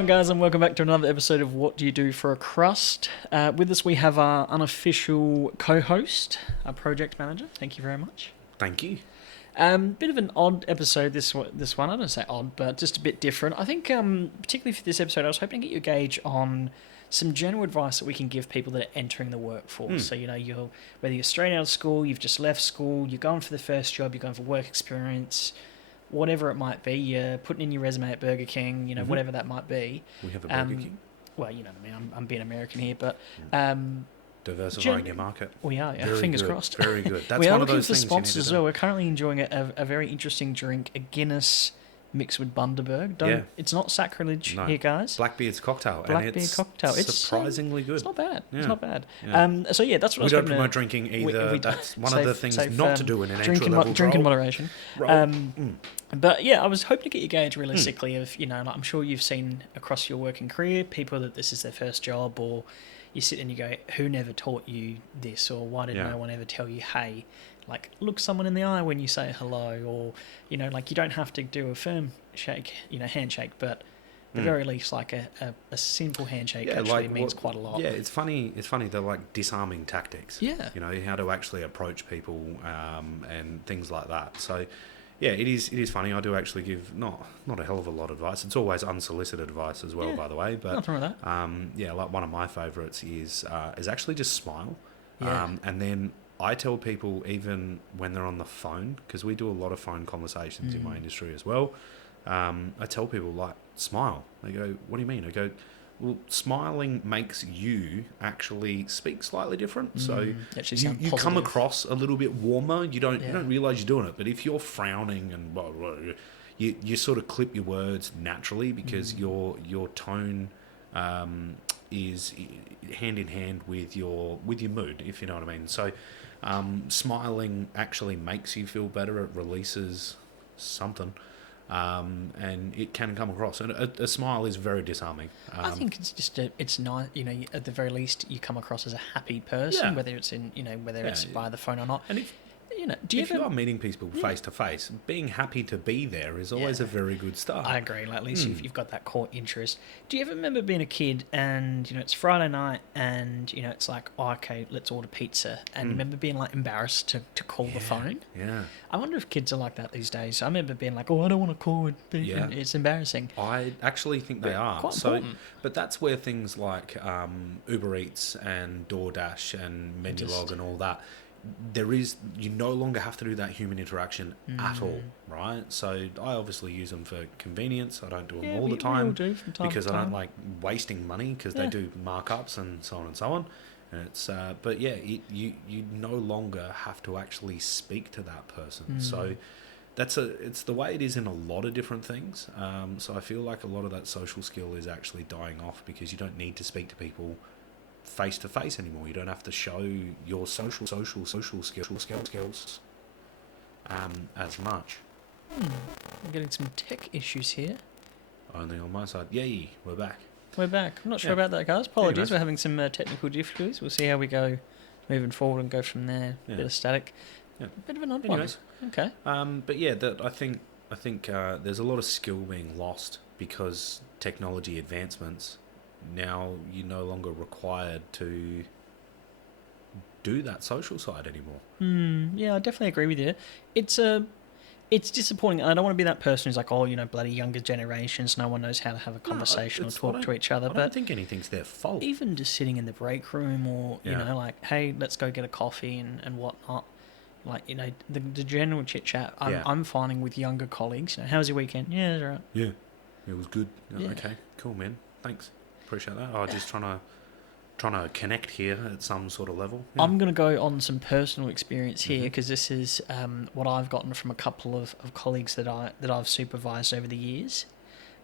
going, guys, and welcome back to another episode of What Do You Do for a Crust? With us, we have our unofficial co-host, our project manager. Thank you very much. Thank you. Bit of an odd episode, this one. I don't say odd, but just a bit different. I think, particularly for this episode, I was hoping to get you a gauge on some general advice that we can give people that are entering the workforce. So, whether you're straight out of school, you've just left school, you're going for the first job, you're going for work experience, whatever it might be, you're putting in your resume at Burger King, whatever that might be. We have a Burger King. Well, you know what I mean. I'm being American here, but diversifying your market. We are, yeah. Very Fingers good. crossed. Very good. That's we are one of looking those for things sponsors you need as to well. do. We're currently enjoying a very interesting drink, a Guinness mixed with Bundaberg. It's not sacrilege here, guys. Blackbeard's cocktail. Blackbeard cocktail. It's surprisingly good. It's not bad. Yeah. It's not bad. Yeah. That's what I was We don't hoping promote to... drinking either. That's one of the things safe, not to do in an drink entry-level drink in role. moderation. But yeah, I was hoping to get your gauge realistically of, like, I'm sure you've seen across your working career people that this is their first job, or you sit and you go, who never taught you this, or why did no one ever tell you, hey, like, look someone in the eye when you say hello, or, like, you don't have to do a firm shake, handshake, but at the very least, like a simple handshake actually means quite a lot. Yeah, it's funny. They're like disarming tactics. Yeah. How to actually approach people and things like that. So, yeah, it is funny. I do actually give not a hell of a lot of advice. It's always unsolicited advice as well, by the way. But nothing wrong with that. like one of my favourites is actually just smile. Yeah. And then I tell people, even when they're on the phone, because we do a lot of phone conversations in my industry as well, I tell people, like, smile. They go, what do you mean? I go, well, smiling makes you actually speak slightly different. So you come across a little bit warmer. You don't realise you're doing it. But if you're frowning and blah, blah, blah, you sort of clip your words naturally because your tone is hand in hand with your mood, if you know what I mean. So smiling actually makes you feel better. It releases something. And it can come across. And a smile is very disarming. I think it's just it's nice. At the very least, you come across as a happy person, whether it's it's by the phone or not. And if you are meeting people face to face, being happy to be there is always a very good start. I agree. Like, at least you've got that core interest. Do you ever remember being a kid and it's Friday night and it's like, oh, okay, let's order pizza, and you remember being like embarrassed to call the phone? Yeah. I wonder if kids are like that these days. I remember being like, oh, I don't want to call it. It's embarrassing. I actually think they are. Quite important. But that's where things like Uber Eats and DoorDash and Menulog and all that, you no longer have to do that human interaction at all, right? So I obviously use them for convenience. I don't do them all the time because I don't like wasting money because they do markups and so on and so on. And it's but yeah, you no longer have to actually speak to that person. So it's the way it is in a lot of different things. So I feel like a lot of that social skill is actually dying off because you don't need to speak to people face to face anymore. You don't have to show your social skills as much. I'm getting some tech issues here. Only on my side. Yay, we're back. I'm not sure about that, guys. Apologies, we're having some technical difficulties. We'll see how we go moving forward and go from there. Bit of static. Bit of an odd one. Okay. But yeah, I think there's a lot of skill being lost because technology advancements. Now you're no longer required to do that social side anymore. Yeah, I definitely agree with you. It's disappointing. I don't want to be that person who's like, oh, bloody younger generations, no one knows how to have a conversation or talk to each other. I don't think anything's their fault. Even just sitting in the break room or, like, hey, let's go get a coffee and whatnot. Like, the general chit-chat I'm finding with younger colleagues. How was your weekend? Yeah, it was all right. Yeah, it was good. Okay, cool, man. Thanks. Appreciate that. I was just trying to connect here at some sort of level. Yeah. I'm going to go on some personal experience here because this is what I've gotten from a couple of colleagues that I've supervised over the years.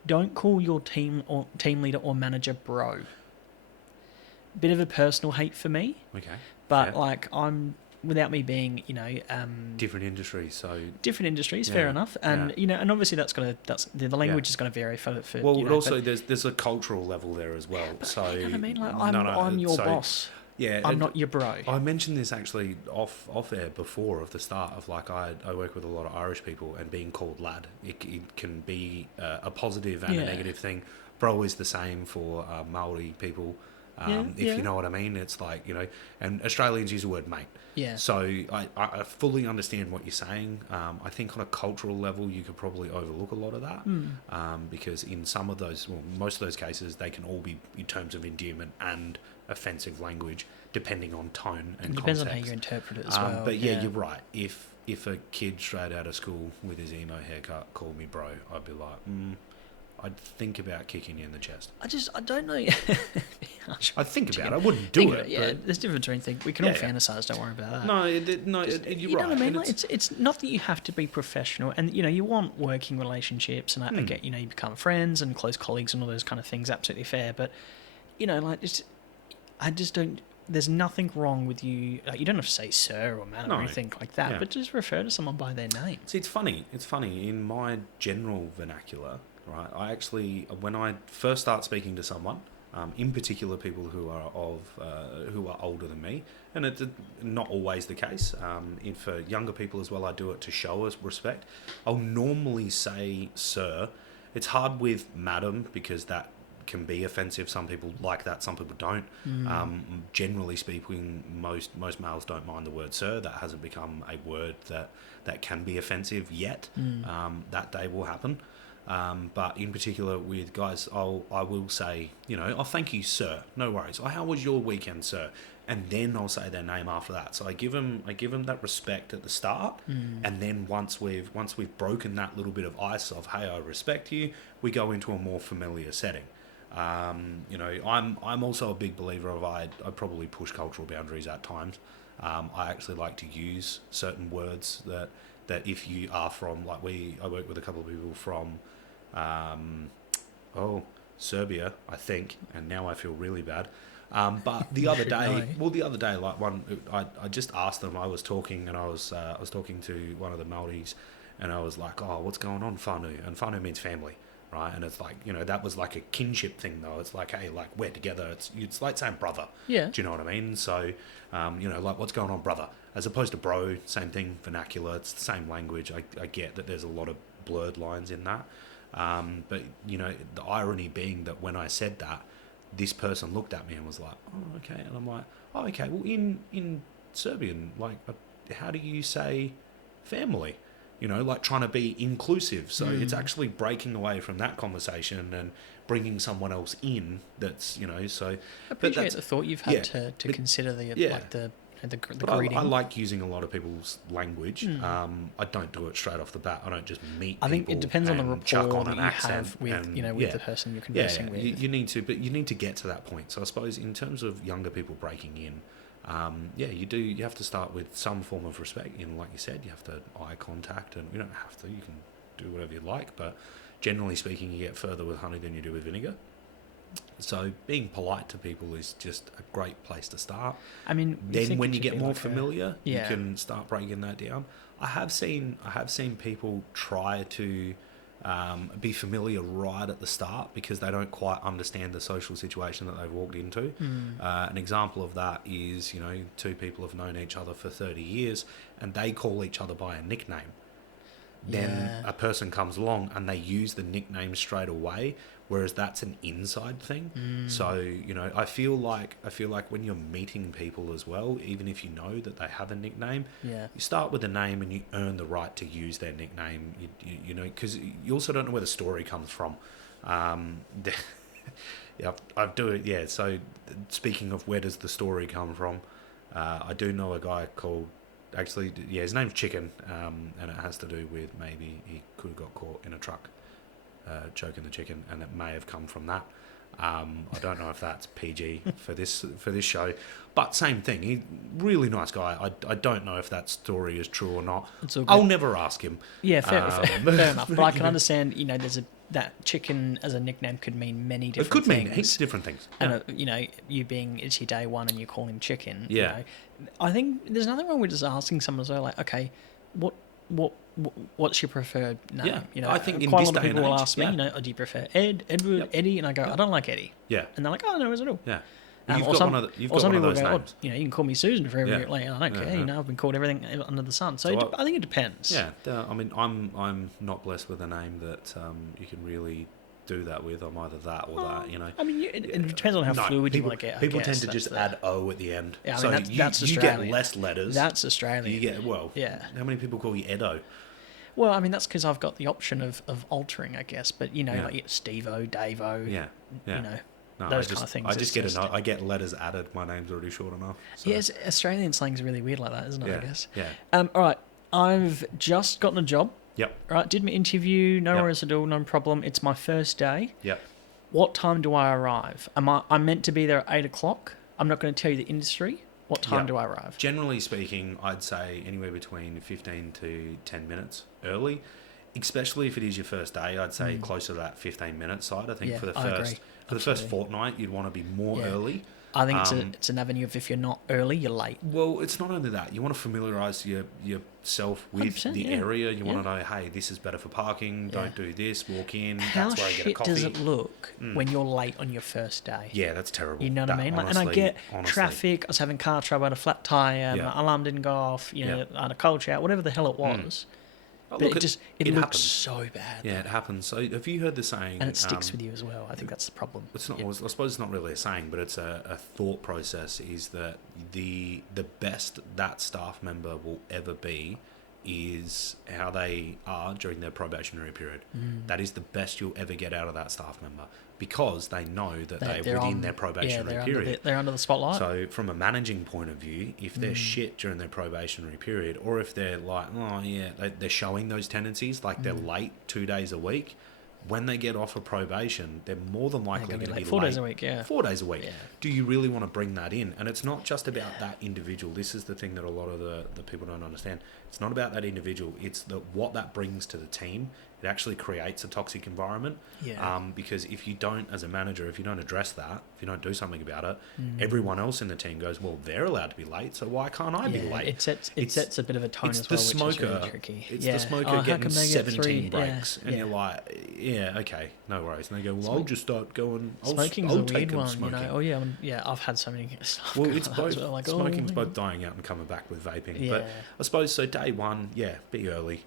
Don't call your team leader or manager bro. Bit of a personal hate for me. Okay. But without me being, different industries, fair enough, and and obviously the language is going to vary for. Well, also there's a cultural level there as well. But so you know what I mean, like I'm your boss. Yeah, I'm not your bro. I mentioned this actually off air before of the start of like I work with a lot of Irish people, and being called lad, it can be a positive and a negative thing. Bro is the same for Maori people. If you know what I mean, it's like, and Australians use the word mate. Yeah. So I fully understand what you're saying. I think on a cultural level, you could probably overlook a lot of that because in some of those, well, most of those cases, they can all be in terms of endearment and offensive language, depending on tone and it depends context. on how you interpret it as well. But yeah, you're right. If a kid straight out of school with his emo haircut called me bro, I'd be like, I'd think about kicking you in the chest. I don't know. I'd think about it. I wouldn't do it. Yeah, there's a difference between things. We can all fantasize. Don't worry about that. No, you're right. You know what I mean? Like, it's not that you have to be professional, and you want working relationships, and I get you become friends and close colleagues and all those kind of things. Absolutely fair, but I just don't. There's nothing wrong with you. You don't have to say sir or man or anything like that, but just refer to someone by their name. See, it's funny. It's funny in my general vernacular. Right, I actually, when I first start speaking to someone, in particular people who are older than me, and it's not always the case. For younger people as well, I do it to show us respect. I'll normally say sir. It's hard with madam because that can be offensive. Some people like that, some people don't. Generally speaking, most males don't mind the word sir. That hasn't become a word that can be offensive yet. That day will happen. But in particular with guys, I will say, oh, thank you, sir. No worries. Oh, how was your weekend, sir? And then I'll say their name after that. So I give them that respect at the start, and then once we've broken that little bit of ice of, hey, I respect you, we go into a more familiar setting. I'm also a big believer of I probably push cultural boundaries at times. I actually like to use certain words that if you are from, like I work with a couple of people from Serbia, I think, and now I feel really bad. But the other day, like I just asked them. I was talking, and I was talking to one of the Māoris, and I was like, "Oh, what's going on, whānau?" And whānau means family, right? And it's like, that was like a kinship thing, though. It's like, hey, like we're together. It's like saying brother. Yeah. Do you know what I mean? So, like what's going on, brother? As opposed to bro, same thing, vernacular. It's the same language. I get that there's a lot of blurred lines in that. But the irony being that when I said that, this person looked at me and was like, oh, okay. And I'm like, oh, okay. Well, in Serbian, like, how do you say family? Like trying to be inclusive. So it's actually breaking away from that conversation and bringing someone else in that's, so... I appreciate the thought you've had to consider the greeting. I like using a lot of people's language. I don't do it straight off the bat. I don't just meet I think people it depends on the rapport that you have with, and, with the person you're conversing with. You need to get to that point. So I suppose in terms of younger people breaking in, you have to start with some form of respect. Like you said, you have to eye contact, and you don't have to. You can do whatever you like, but generally speaking, you get further with honey than you do with vinegar. So being polite to people is just a great place to start. I mean, then when you get more familiar, you can start breaking that down. I have seen people try to be familiar right at the start because they don't quite understand the social situation that they've walked into. An example of that is, two people have known each other for 30 years and they call each other by a nickname. Then a person comes along and they use the nickname straight away, whereas that's an inside thing. So, I feel like when you're meeting people as well, even if you know that they have a nickname, you start with a name and you earn the right to use their nickname, because you also don't know where the story comes from. I do it, yeah. So speaking of where does the story come from, I do know a guy called, actually, his name's Chicken, and it has to do with maybe he could have got caught in a truck choking the chicken, and it may have come from that. I don't know if that's PG for this show, but same thing. He really nice guy. I don't know if that story is true or not. I'll never ask him. Yeah, fair enough. But I can understand. There's that chicken as a nickname could mean many different things. It could mean heaps of different things. And you being it's your day one and you call him Chicken. Yeah. I think there's nothing wrong with just asking someone as well. Like, okay, what's your preferred name? Yeah. I think quite in a lot of people will age, ask me, do you prefer Ed, Edward, Eddie? And I go, I don't like Eddie. Yeah. And they're like, oh, no worries at all. Yeah. Well, you've or got some, one of the, you've or got some one of people those go, names. you can call me Susan forever. Yeah. Like, I don't care. Yeah. I've been called everything under the sun. So, So I think it depends. Yeah, I mean, I'm not blessed with a name that you can really do that with. I'm either that or that, I mean, it depends on how fluid people, you want to get. People tend to just add O at the end. Yeah, I so mean, that's you Australian. get less letters. That's Australian. You get, yeah. How many people call you Edo? Well, I mean, that's because I've got the option of altering, I guess. But, like Steve-O, Dave-O, Yeah. those kind of things. I just get a note. I get letters added. My name's already short enough. So. Yeah, Australian slang's really weird like that, isn't it, Yeah. I guess? Yeah. All right. I've just gotten a job. Yep. Right. Did my interview. No worries at all. No problem. It's my first day. Yep. What time do I arrive? I'm meant to be there at 8 o'clock. I'm not going to tell you the industry. What time do I arrive? Generally speaking, I'd say anywhere between 15 to 10 minutes early, especially if it is your first day. I'd say closer to that 15-minute side. I think for the first fortnight, you'd want to be more early. I think it's an avenue of if you're not early, you're late. Well, it's not only that. You want to familiarise yourself with the area. You want to know, hey, this is better for parking. Don't do this. Walk in. How that's where I get a shit coffee. does it look when you're late on your first day? Yeah, that's terrible. You know what I mean? Honestly, and I get traffic. I was having car trouble. I had a flat tyre. My alarm didn't go off. I had a cold shower. Whatever the hell it was. But it looks happens. so bad. Yeah, it happens. So have you heard the saying? And it sticks with you as well. I think that's the problem. It's not. I suppose it's not really a saying, but it's a thought process. Is that the best that staff member will ever be is how they are during their probationary period. That is the best you'll ever get out of that staff member because they know that they're within their probationary period. They're under the spotlight. So from a managing point of view, if they're shit during their probationary period, or if they're like, they're showing those tendencies, like they're late 2 days a week, when they get off of probation, they're more than likely going to be late. 4 days a week, 4 days a week. Yeah. Do you really want to bring that in? And it's not just about that individual. This is the thing that a lot of the people don't understand. It's not about that individual. It's what that brings to the team. It actually creates a toxic environment. Yeah. Because if you don't, as a manager, if you don't address that, if you don't do something about it, everyone else in the team goes, well, they're allowed to be late, so why can't I be late? It sets a bit of a tone as well, which is really tricky. It's the smoker getting 17 breaks, and you're like, okay, no worries. And they go, well, I'll just start going. Smoking's I'll a weird one, smoking. I've had so many stuff. Well, it's both. Well, like, smoking's both dying out and coming back with vaping. Yeah. But I suppose so. Day one, be early.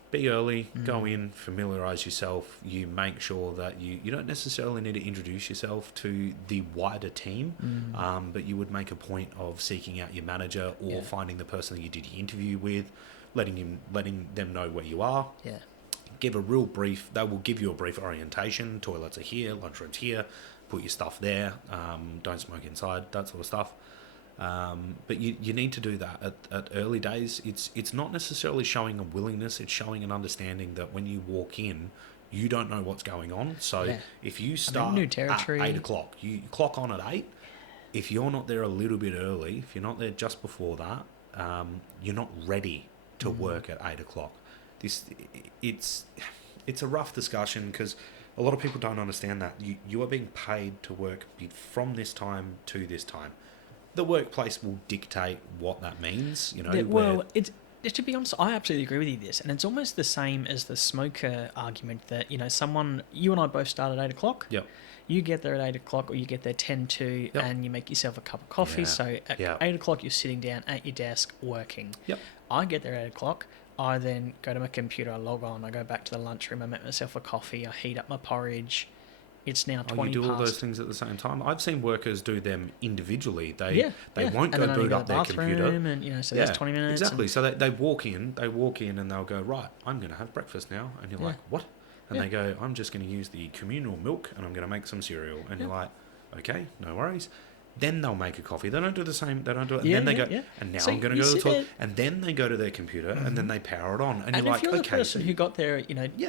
Go in, familiarise yourself. You make sure that you don't necessarily need to introduce yourself to the wider team, but you would make a point of seeking out your manager or finding the person that you did your interview with, letting them know where you are. Yeah. Give a real brief. They will give you a brief orientation. Toilets are here, lunchrooms here. Put your stuff there. Don't smoke inside. That sort of stuff. But you need to do that at early days. It's not necessarily showing a willingness. It's showing an understanding that when you walk in, you don't know what's going on. So if you start new territory. at 8 o'clock, you clock on at 8. If you're not there a little bit early, if you're not there just before that, you're not ready to work at 8 o'clock. It's a rough discussion because a lot of people don't understand that you are being paid to work from this time to this time. The workplace will dictate what that means. To be honest, I absolutely agree with you this, and it's almost the same as the smoker argument that you and I both start at 8 o'clock. Yep. You get there at 8 o'clock, or you get there 10 to, and you make yourself a cup of coffee. Yeah. So at 8 o'clock, you're sitting down at your desk working. Yep. I get there at 8 o'clock. I then go to my computer, I log on, I go back to the lunchroom, I make myself a coffee, I heat up my porridge. It's now 20 you do past. all those things at the same time? I've seen workers do them individually. They won't and go boot up their computer. And, so that's 20 minutes. Exactly. So they walk in and they'll go, right, I'm going to have breakfast now. And you're like, what? And they go, I'm just going to use the communal milk and I'm going to make some cereal. And you're like, okay, no worries. Then they'll make a coffee. They don't do the same. They don't do it. And then they go, and now I'm going to go to the toilet. And then they go to their computer and then they power it on. And you're like, if you're the person who got there,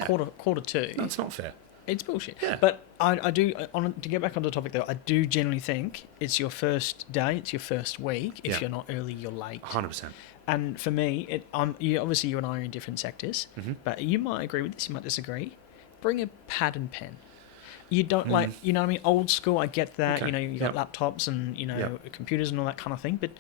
quarter two. That's not fair. It's bullshit. Yeah. But I do, to get back on the topic though, I do generally think it's your first day, it's your first week. If you're not early, you're late. 100%. And for me, obviously you and I are in different sectors, but you might agree with this, you might disagree. Bring a pad and pen. You don't what I mean? Old school, I get that. Okay. You got laptops and, computers and all that kind of thing, but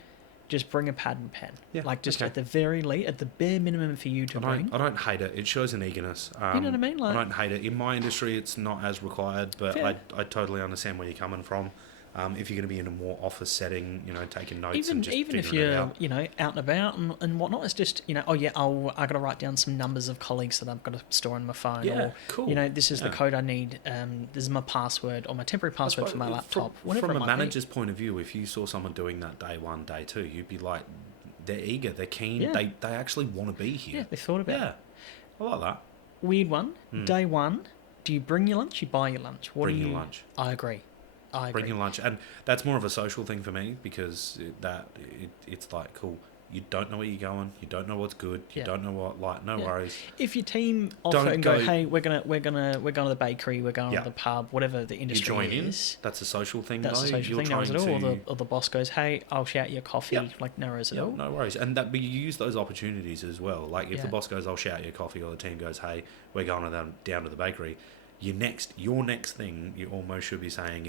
just bring a pad and pen. Yeah, at the very least, at the bare minimum for you to bring. I don't hate it. It shows an eagerness. You know what I mean? I don't hate it. In my industry, it's not as required, but I totally understand where you're coming from. If you're going to be in a more office setting, taking notes even and just even if figuring it you're out. out and about and whatnot, it's just oh yeah, I got to write down some numbers of colleagues that I've got to store on my phone, Yeah, or cool. This is the code I need. This is my password or my temporary password for my laptop. From a manager's point of view, if you saw someone doing that day one, day two, you'd be like, they're eager, they're keen, Yeah. they actually want to be here. Yeah, they thought about it. I like that. Weird one. Day one, do you bring your lunch? You buy your lunch. Bring your lunch. I agree. Bring your lunch, and that's more of a social thing for me because it's like cool. You don't know where you're going. You don't know what's good. You don't know what no worries. If your team offer and go, hey, we're going to the bakery, we're going to the pub, whatever the industry you join is. That's a social thing. That's a social thing. No worries at all. Or the boss goes, hey, I'll shout your coffee. Like no worries at all. No worries. And but you use those opportunities as well. Like if the boss goes, I'll shout your coffee, or the team goes, hey, we're going down to the bakery. Your next thing you almost should be saying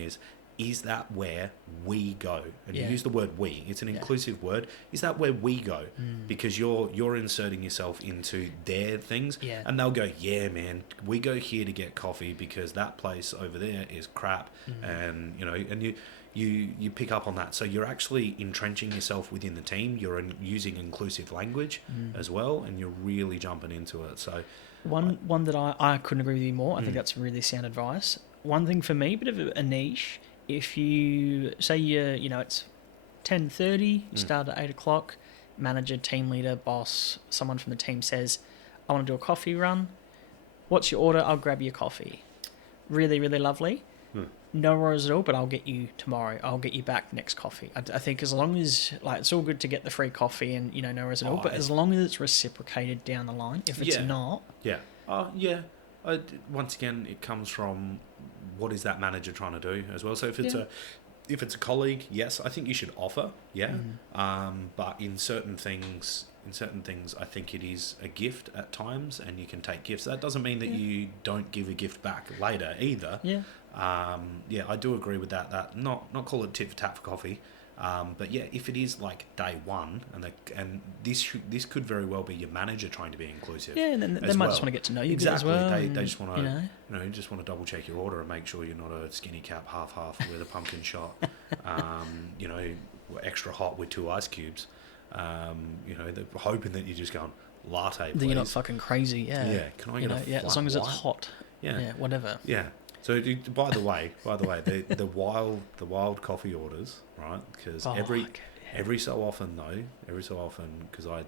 is that where we go? And you use the word we. It's an inclusive word. Is that where we go? Because you're inserting yourself into their things. Yeah. And they'll go, yeah, man, we go here to get coffee because that place over there is crap. And, and you pick up on that. So you're actually entrenching yourself within the team. You're using inclusive language as well. And you're really jumping into it. So one that I couldn't agree with you more. I think that's really sound advice. One thing for me, bit of a niche. If you say it's 10:30, start at 8 o'clock, manager, team leader, boss, someone from the team says, I want to do a coffee run. What's your order? I'll grab your coffee. Really, really lovely. No worries at all, but I'll get you tomorrow. I'll get you back next coffee. I think as long as, it's all good to get the free coffee and, no worries at all, but as long as it's reciprocated down the line, if it's not... Yeah. Once again, it comes from what is that manager trying to do as well. So if it's a colleague, yes, I think you should offer, but in certain things, I think it is a gift at times, and you can take gifts. That doesn't mean that you don't give a gift back later either. Yeah. I do agree with that. That not call it tit for tat for coffee. But if it is like day one, and this could very well be your manager trying to be inclusive. Yeah, and then they might just want to get to know you exactly. as well. They just want to just want to double check your order and make sure you're not a skinny cap half with a pumpkin shot. Extra hot with 2 ice cubes. They're hoping that you're just going latte. Please. That you're not fucking crazy. Yeah. Yeah. Can I get a flat as long as white? it's hot. Yeah. Whatever. Yeah. So, by the way, the wild coffee orders, right? Because every so often, because I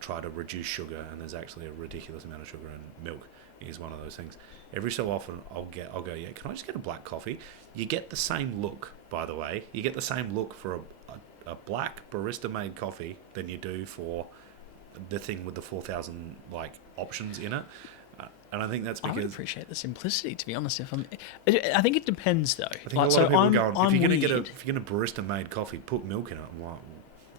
try to reduce sugar, and there's actually a ridiculous amount of sugar in milk. Is one of those things. Every so often, I'll go, yeah. Can I just get a black coffee? You get the same look, by the way. You get the same look for a black barista made coffee than you do for the thing with the 4,000 options in it. And I think that's because... I would appreciate the simplicity, to be honest. I think it depends, though. I think a lot of people going, if you're going to barista-made coffee, put milk in it. I'm like,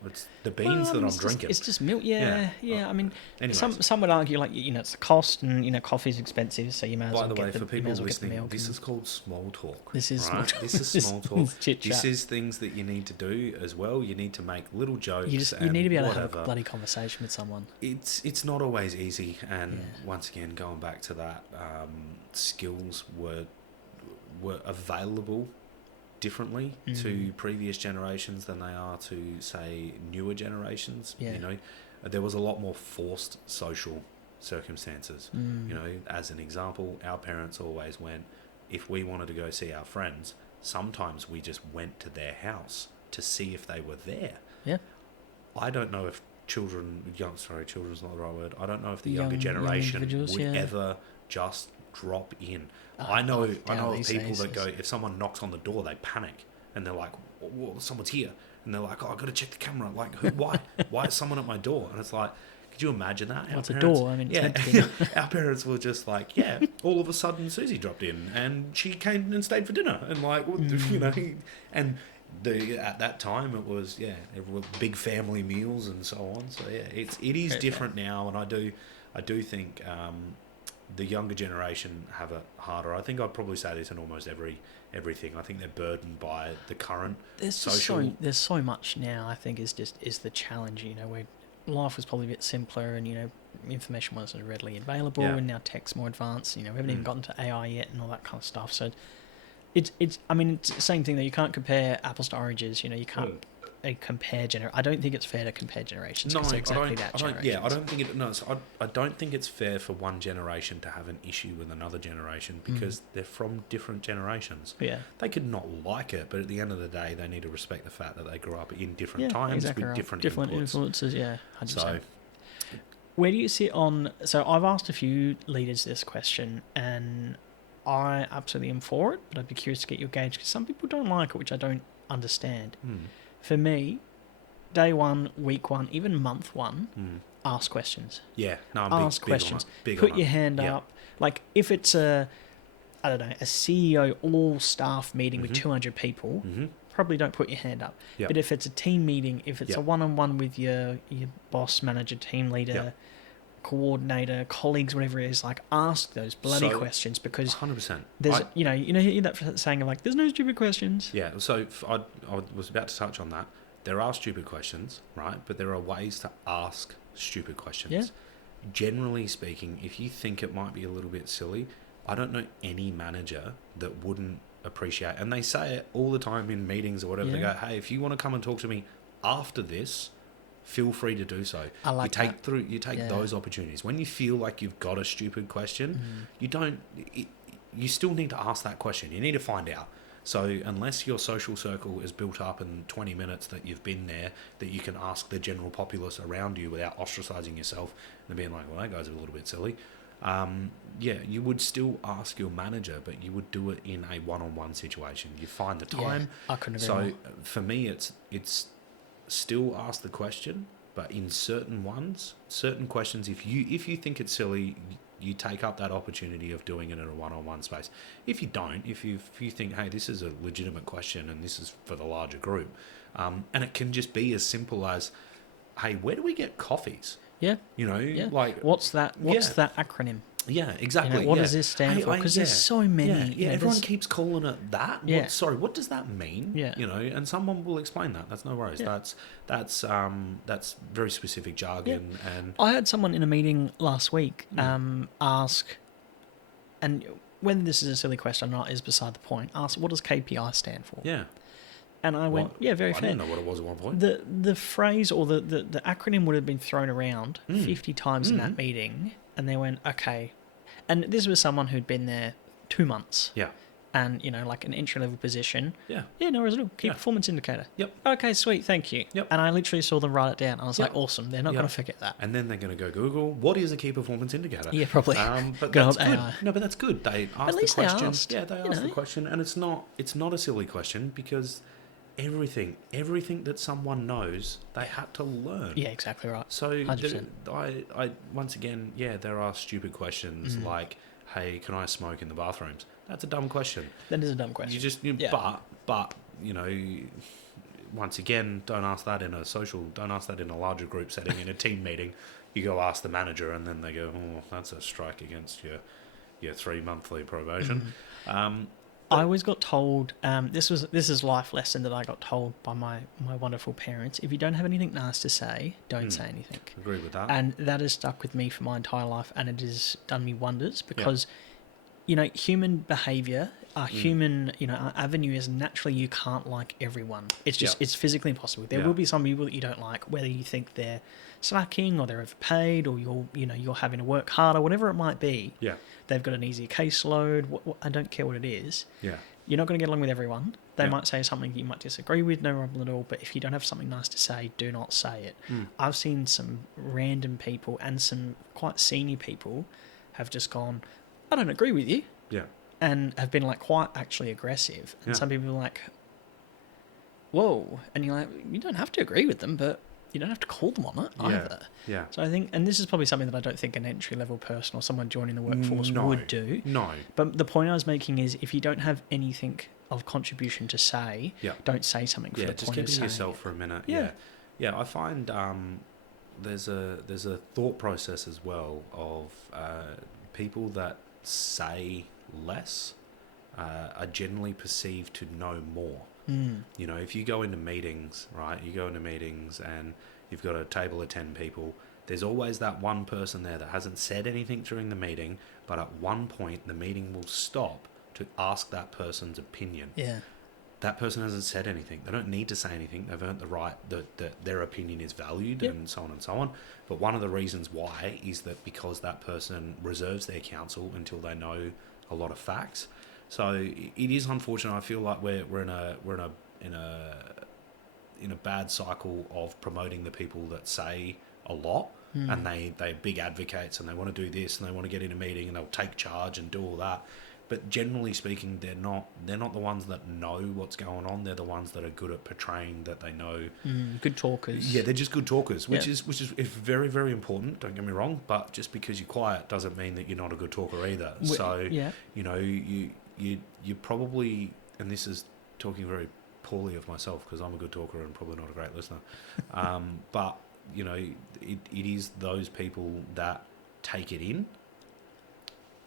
it's the beans that I'm drinking. It's just milk, yeah. I mean, anyways. some would argue, it's the cost, and coffee's expensive, so you may as well get the milk. By the way, for people listening, this is called small talk. This is small talk. This is small talk. This is things that you need to do as well. You need to make little jokes. You need to be able to have a bloody conversation with someone. It's not always easy, and once again, going back to that, skills were available differently to previous generations than they are to, say, newer generations. There was a lot more forced social circumstances. As an example, our parents always went, if we wanted to go see our friends, sometimes we just went to their house to see if they were there. I don't know if children's not the right word. I don't know if the younger generation would ever just drop in. I know of people that go, if someone knocks on the door, they panic and they're like, well, someone's here, and they're like, oh, I've got to check the camera. Like, why is someone at my door? And it's like, could you imagine that? What's a door? I mean, our parents were just like, all of a sudden Susie dropped in and she came and stayed for dinner, and and at that time it was big family meals and so on. So it is different now, and I do think the younger generation have it harder. I think I'd probably say this in almost everything. I think they're burdened by the current social. There's so much now. I think is the challenge. Where life was probably a bit simpler, and information wasn't readily available, and now tech's more advanced. We haven't even gotten to AI yet and all that kind of stuff. So it's. I mean, it's the same thing that you can't compare apples to oranges. You can't compare I don't think it's fair to compare generations. No, It's I exactly don't. that. I don't. Yeah, I don't think it. No, I don't think it's fair for one generation to have an issue with another generation because they're from different generations. Yeah. They could not like it, but at the end of the day, they need to respect the fact that they grew up in different times exactly with right. different inputs. influences. Yeah, 100%. So, Where do you sit on? So I've asked a few leaders this question, and I absolutely am for it. But I'd be curious to get your gauge because some people don't like it, which I don't understand. For me, day one, week one, even month one, ask questions. yeah, no, I'm Ask big questions. on it. Big Put on your it. hand Yeah. up. Like if it's a CEO all staff meeting with Mhm. 200 people, Mm-hmm. probably don't put your hand up. Yep. But if it's a team meeting, if it's Yep. a one-on-one with your boss, manager, team leader, Yep. coordinator, colleagues, whatever it is, like ask those bloody questions because 100%. there's hear that saying of like there's no stupid questions. Yeah, so I was about to touch on that. There are stupid questions, right? But there are ways to ask stupid questions. Yeah. Generally speaking, if you think it might be a little bit silly, I don't know any manager that wouldn't appreciate, and they say it all the time in meetings or whatever. They Yeah. go, "Hey, if you want to come and talk to me after this, feel free to do so." I like you take Yeah. those opportunities. When you feel like you've got a stupid question, you still need to ask that question. You need to find out. So unless your social circle is built up in 20 minutes that you've been there, that you can ask the general populace around you without ostracizing yourself and being like, well, that guy's a little bit silly. You would still ask your manager, but you would do it in a one-on-one situation. You find the time. I couldn't agree So more. for me, it's still ask the question, but in certain questions, if you think it's silly, you take up that opportunity of doing it in a one-on-one space. If you don't, if you think, hey, this is a legitimate question and this is for the larger group, and it can just be as simple as, hey, where do we get coffees? Yeah. Like what's that acronym? Yeah, exactly. What does this stand for? Because there's so many. Yeah, everyone keeps calling it that. Yeah. What does that mean? Yeah. And someone will explain that. That's no worries. Yeah. That's very specific jargon. And I had someone in a meeting last week ask, and whether this is a silly question or not is beside the point, ask, what does KPI stand for? Yeah. And I went, very fair. I didn't know what it was at one point. The phrase or the acronym would have been thrown around 50 times in that meeting, and they went, okay. And this was someone who'd been there 2 months. Yeah. And, like an entry-level position. Yeah. Yeah, no worries at all. Key performance indicator. Yep. Okay, sweet, thank you. Yep. And I literally saw them write it down. I was like, awesome, they're not going to forget that. And then they're going to go Google, what is a key performance indicator? Yeah, probably. But Good that's old good. AI. No, but that's good. They asked At least the question. they asked. Yeah, they asked the question. And it's not a silly question because everything that someone knows, they had to learn. Yeah, exactly right. So 100%. I once again, there are stupid questions like, hey, can I smoke in the bathrooms? That's a dumb question. That is a dumb question. But once again, don't ask that in a larger group setting, in a team meeting. You go ask the manager and then they go, oh, that's a strike against your 3 monthly probation. I always got told, this is life lesson that I got told by my wonderful parents. If you don't have anything nice to say, don't say anything. Agree with that. And that has stuck with me for my entire life, and it has done me wonders because, human behaviour, our human, our avenue is naturally you can't like everyone. It's just, it's physically impossible. There will be some people that you don't like, whether you think they're slacking or they're overpaid or you're having to work harder, whatever it might be. Yeah. They've got an easier caseload. I don't care what it is. Yeah. You're not going to get along with everyone. They might say something you might disagree with, no problem at all. But if you don't have something nice to say, do not say it. I've seen some random people and some quite senior people have just gone, I don't agree with you. Yeah. And have been like quite actually aggressive. And some people are like, whoa. And you're like, you don't have to agree with them, but you don't have to call them on it either. Yeah. So I think, and this is probably something that I don't think an entry-level person or someone joining the workforce would do. No. But the point I was making is if you don't have anything of contribution to say, don't say something for the just point of keeping saying yourself for a minute. Yeah. I find there's a thought process as well of people that say less are generally perceived to know more. If you go into meetings, right? You go into meetings and you've got a table of 10 people. There's always that one person there that hasn't said anything during the meeting, but at one point the meeting will stop to ask that person's opinion. Yeah. That person hasn't said anything. They don't need to say anything. They've earned the right that their opinion is valued, Yep. and so on and so on. But one of the reasons why is that because that person reserves their counsel until they know a lot of facts. So it is unfortunate. I feel like we're in a bad cycle of promoting the people that say a lot, and they're big advocates, and they want to do this, and they want to get in a meeting, and they'll take charge and do all that. But generally speaking, they're not the ones that know what's going on. They're the ones that are good at portraying that they know. Good talkers. Yeah, they're just good talkers, which is very, very important. Don't get me wrong, but just because you're quiet doesn't mean that you're not a good talker either. You probably, and this is talking very poorly of myself because I'm a good talker and probably not a great listener. But it is those people that take it in,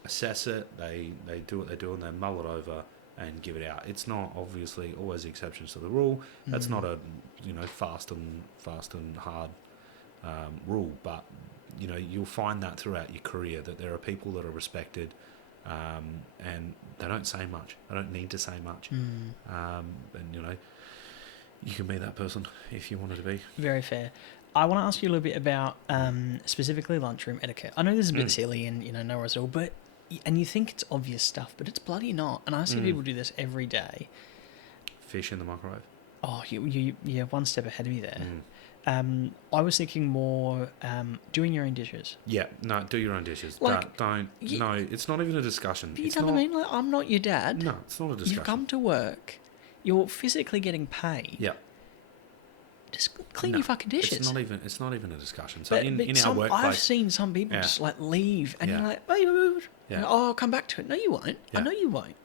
assess it, they do what they do, and they mull it over and give it out. It's not obviously always the exceptions to the rule. That's not a fast and hard rule, but you'll find that throughout your career that there are people that are respected, and they don't say much. They don't need to say much, and you can be that person if you wanted to be. Very fair. I want to ask you a little bit about specifically lunchroom etiquette. I know this is a bit silly and no worries at all, but you think it's obvious stuff, but it's bloody not. And I see people do this every day. Fish in the microwave. Oh, you're one step ahead of me there. I was thinking more doing your own dishes. Yeah, no, do your own dishes. Like, don't. No, it's not even a discussion. You know what I mean? Like, I'm not your dad. No, it's not a discussion. You've come to work. You're physically getting paid. Yeah. Just clean your fucking dishes. It's not even a discussion. So but in our workplace, I've seen some people just like leave, and you're like, oh, I'll come back to it. No, you won't. Yeah. I know you won't.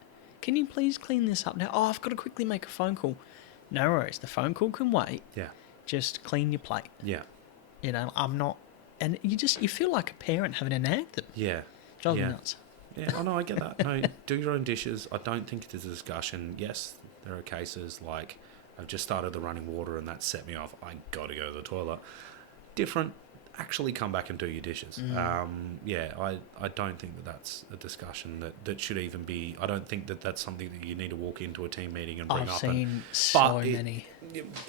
Can you please clean this up now? Oh, I've got to quickly make a phone call. No worries. The phone call can wait. Yeah. Just clean your plate. Yeah. I'm not, and you feel like a parent having an anthem. Yeah. Drives me nuts. Yeah, I know, I get that. No, do your own dishes. I don't think it is a discussion. Yes, there are cases like I've just started the running water and that set me off. I got to go to the toilet. Different. Actually come back and do your dishes. I don't think that's a discussion that should even be. I don't think that's something that you need to walk into a team meeting and bring up. I've seen so many.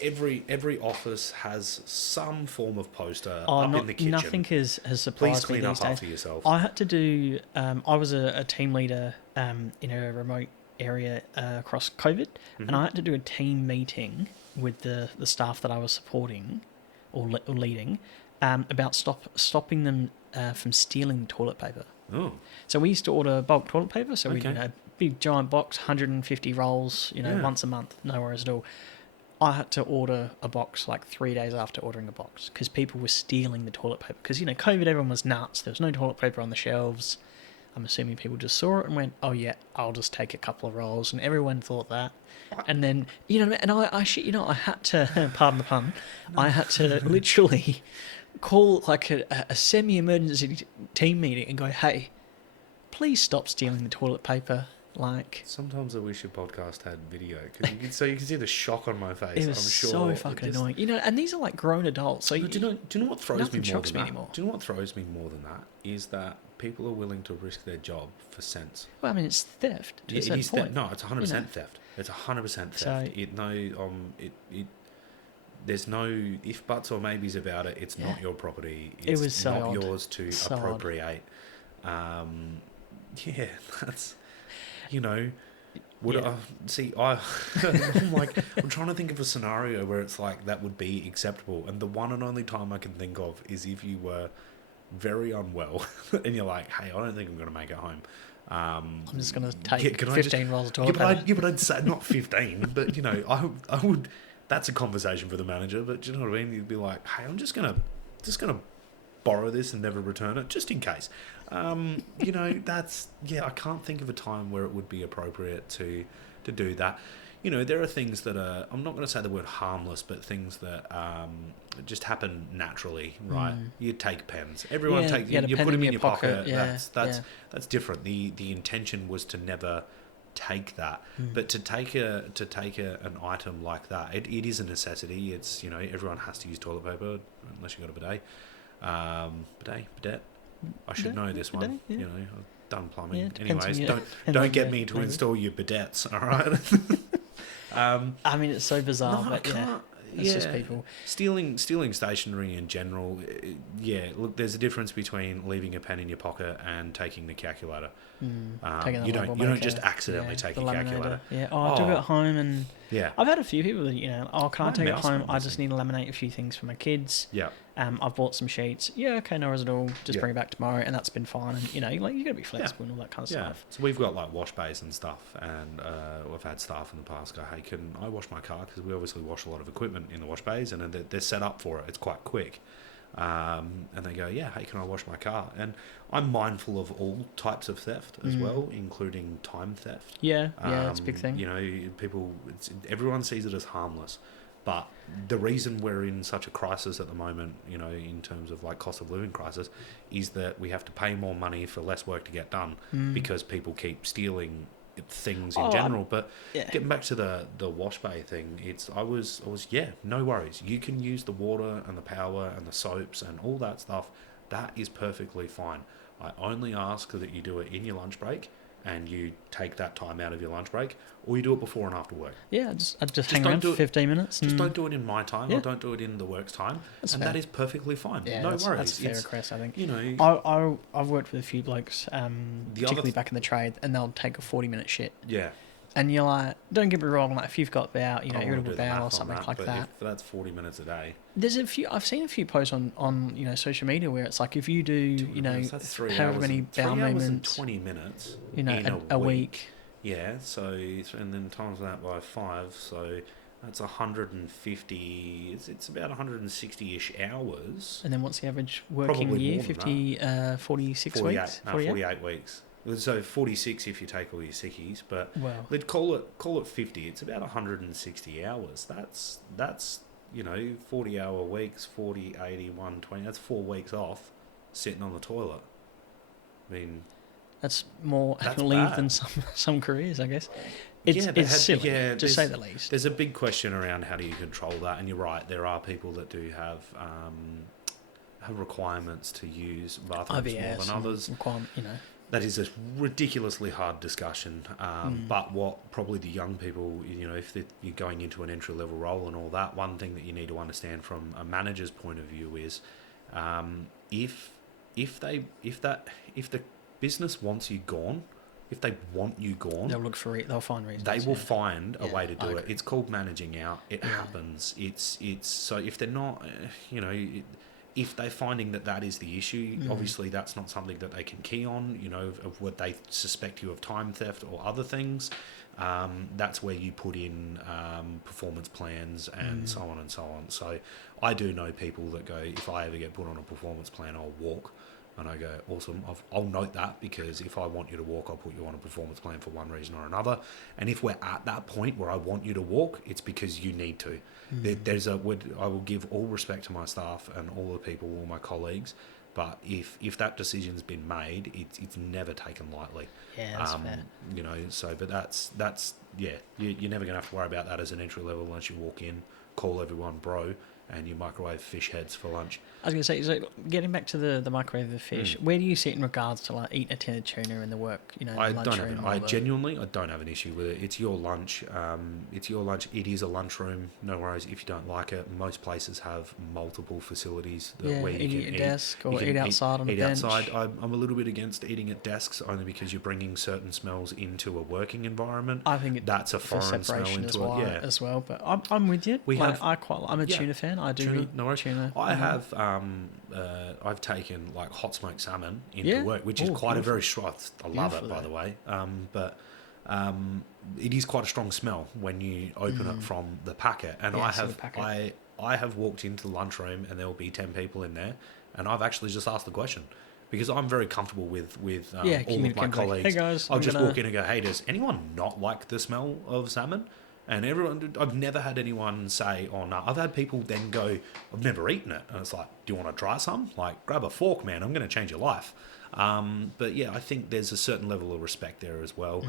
Every office has some form of poster in the kitchen. Nothing has surprised Please me clean these up days. after yourself. I had to do. I was a team leader in a remote area across COVID, and I had to do a team meeting with the staff that I was supporting or leading. About stopping them from stealing toilet paper. Oh. So we used to order bulk toilet paper. So we did a big giant box, 150 rolls, once a month, no worries at all. I had to order a box like 3 days after ordering a box because people were stealing the toilet paper. Because, COVID, everyone was nuts. There was no toilet paper on the shelves. I'm assuming people just saw it and went, oh yeah, I'll just take a couple of rolls. And everyone thought that. And then, and I had to, pardon the pun, I had to literally call like a semi-emergency team meeting and go, hey, please stop stealing the toilet paper. Like, sometimes I wish your podcast had video because you can see the shock on my face. It was so fucking annoying. And these are like grown adults. So do you know what throws me more than that? Anymore. Do you know what throws me more than that is that people are willing to risk their job for cents. Well, I mean, it's theft. It is theft. No, it's 100% theft. It's 100% theft. So, there's no if, buts, or maybes about it. It's not your property. It was so not odd. yours to So appropriate. That's, I'm trying to think of a scenario where it's like that would be acceptable. And the one and only time I can think of is if you were very unwell and you're like, hey, I don't think I'm going to make it home. I'm just going to take 15 rolls of toilet paper. But I'd say not 15, but I would. That's a conversation for the manager. But do you know what I mean? You'd be like, hey, I'm just gonna borrow this and never return it, just in case. That's I can't think of a time where it would be appropriate to do that. There are things that are, I'm not going to say the word harmless, but things that just happen naturally, right? You take pens. Everyone takes. You put them in your pocket. That's different. The intention was to never take that, but to take an item like that, it is a necessity. It's everyone has to use toilet paper unless you've got a bidet. Bidet. I should know this one. done plumbing. Yeah, depends on Anyways, your- don't get me to maybe. install your bidets, all right? I mean, it's so bizarre, No, I but yeah, can't. it's just people. Stealing stationery in general. Yeah, look, there's a difference between leaving a pen in your pocket and taking the calculator. Taking the You label don't maker, just accidentally take the your laminator. calculator. Yeah, I do it at home, and Yeah, I've had a few people that, you know, oh, can I My take it mouse home? went I just missing. need to laminate a few things for my kids. yeah. I've bought some sheets. Yeah, okay, no worries at all. Just Yeah. bring it back tomorrow, and that's been fine. And you know, like you got to be flexible and all that kind of Yeah, stuff. so we've got like wash bays and stuff, and we've had staff in the past go, "Hey, can I wash my car?" Because we obviously wash a lot of equipment in the wash bays, and they're set up for it. It's quite quick, and they go, "Yeah, hey, can I wash my car?" And I'm mindful of all types of theft as well, including time theft. Yeah, it's a big thing. You know, everyone sees it as harmless, but the reason we're in such a crisis at the moment, you know, in terms of like cost of living crisis, is that we have to pay more money for less work to get done because people keep stealing things in general. But yeah. getting back to the wash bay thing, I was no worries. You can use the water and the power and the soaps and all that stuff. That is perfectly fine. I only ask that you do it in your lunch break, and you take that time out of your lunch break, or you do it before and after work. Yeah, I'd just hang around for 15 minutes. Just don't do it in my time, or don't do it in the work's time, That's and fair. that is perfectly fine. Yeah, no that's worries. a fair request, I think. You know, I've worked with a few blokes, particularly back in the trade, and they'll take a 40-minute shit. yeah. And you're like, don't get me wrong, like if you've got bowel, you know, I don't wanna irritable do the bowel math or on something like but that. If that's 40 minutes a day. There's a few. I've seen a few posts on you know social media where it's like if you do you know That's 3 however hours many and- bowel 3 hours and movements, 20 minutes. you know, in a week. Yeah, so and then times that by 5, so that's 150. It's about 160-ish hours. And then what's the average working Probably year? more than 46 48, weeks. no, 48 weeks. So 46 if you take all your sickies, but Well, let's call it 50. It's about 160 hours. That's you know 40-hour weeks, 40, 80, 120. That's 4 weeks off sitting on the toilet. I mean, that's more That's annual leave bad. than some careers, I guess. It's silly, to say the least. There's a big question around how do you control that, and you're right. There are people that do have requirements to use bathrooms more than others. Requirement, you know. That is a ridiculously hard discussion. But what probably the young people, you know, if you're going into an entry level role and all that, one thing that you need to understand from a manager's point of view is, if the business wants you gone, if they want you gone, They'll find reasons. they will find a Yeah, way to I do it. agree. It's called managing out. It happens. It's so if they're not, you know, if they're finding that is the issue, obviously that's not something that they can key on, you know, of what they suspect you of time theft or other things. That's where you put in performance plans and so on and so on. So I do know people that go, if I ever get put on a performance plan, I'll walk. And I go, awesome, I'll note that, because if I want you to walk, I'll put you on a performance plan for one reason or another. And if we're at that point where I want you to walk, it's because you need to. I will give all respect to my staff and all the people, all my colleagues, but if that decision's been made, it's never taken lightly. Yeah, that's fair. You know, so but that's you're never gonna have to worry about that as an entry level unless you walk in, call everyone bro, and you microwave fish heads for lunch. I was going to say, so getting back to the microwave of the fish, where do you sit in regards to like eating a tin of tuna in the work, you know, I lunchroom? I don't have an issue with it. It's your lunch. It's your lunch. It is a lunchroom. No worries if you don't like it. Most places have multiple facilities where you eat can at your eat. desk or You can eat outside on the eat bench. outside. I'm a little bit against eating at desks only because you're bringing certain smells into a working environment. I think that's a for foreign smell separation into it. Yeah. as well. But I'm with you. I'm a tuna fan. I do Tuna, eat no worries. tuna. I have I've taken like hot smoked salmon into work, which is quite a very strong. I love it, by the way. But it is quite a strong smell when you open it from the packet. And I have walked into the lunchroom and there will be 10 people in there, and I've actually just asked the question. Because I'm very comfortable with all of my colleagues. Hey guys, I'll just walk in and go, hey, does anyone not like the smell of salmon? And I've never had anyone say, oh, no. I've had people then go, I've never eaten it. And it's like, do you want to try some? Like, grab a fork, man. I'm going to change your life. But yeah, I think there's a certain level of respect there as well.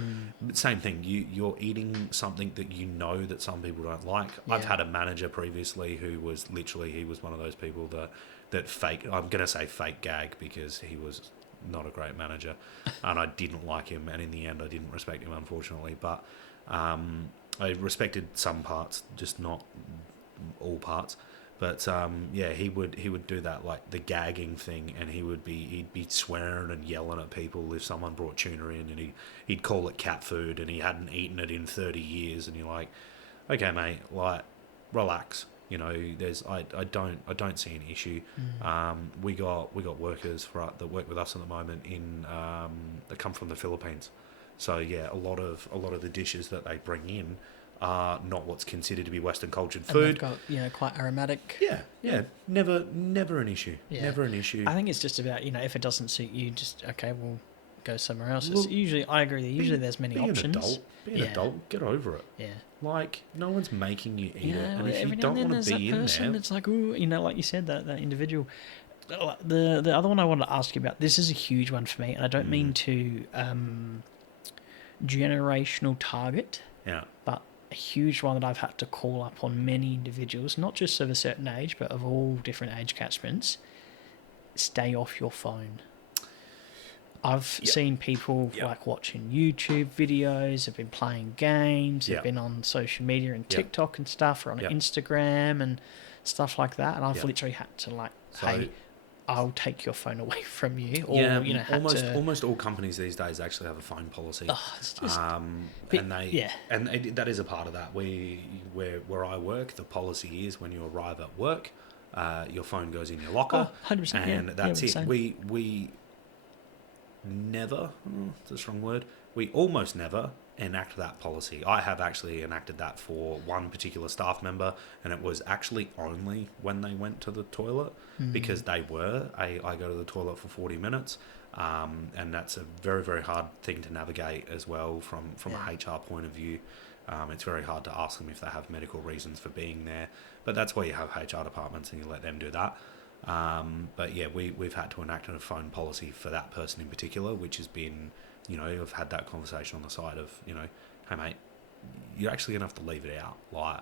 Same thing. You're eating something that you know that some people don't like. Yeah. I've had a manager previously who was literally, he was one of those people that fake, I'm going to say fake gag because he was not a great manager, and I didn't like him, and in the end I didn't respect him, unfortunately. But I respected some parts, just not all parts. But yeah, he would do that, like the gagging thing, and he'd be swearing and yelling at people if someone brought tuna in, and he'd call it cat food, and he hadn't eaten it in 30 years, and you're like, okay, mate, like, relax. You know, I don't see an issue. We got workers that work with us at the moment that come from the Philippines. So yeah, a lot of the dishes that they bring in are not what's considered to be Western cultured food. And they've got, quite aromatic. Yeah. Never an issue. Yeah. Never an issue. I think it's just about, if it doesn't suit you, just, okay, we'll go somewhere else. Well, It's usually, I agree, usually there's many options. Be an adult. Get over it. Yeah. Like, no one's making you eat it. And if every you now and don't then want to there's be that in person there... that's like, ooh, like you said, that individual. The other one I wanted to ask you about, this is a huge one for me, and I don't mean to generational target, but a huge one that I've had to call up on many individuals, not just of a certain age, but of all different age catchments. Stay off your phone. I've seen people like watching YouTube videos, have been playing games, have been on social media and TikTok and stuff, or on Instagram and stuff like that. And I've literally had to hey, I'll take your phone away from you. Or, almost all companies these days actually have a phone policy. Oh, it's just, and that is a part of that. Where I work, the policy is when you arrive at work, your phone goes in your locker. 100%. And that's it. We never, it's a strong word, we almost never enact that policy. I have actually enacted that for one particular staff member, and it was actually only when they went to the toilet, because I go to the toilet for 40 minutes, and that's a very, very hard thing to navigate as well from a HR point of view. It's very hard to ask them if they have medical reasons for being there, but that's where you have HR departments and you let them do that. But yeah, we've had to enact a phone policy for that person in particular, which has been, I've had that conversation on the side of, hey mate, you're actually gonna have to leave it out,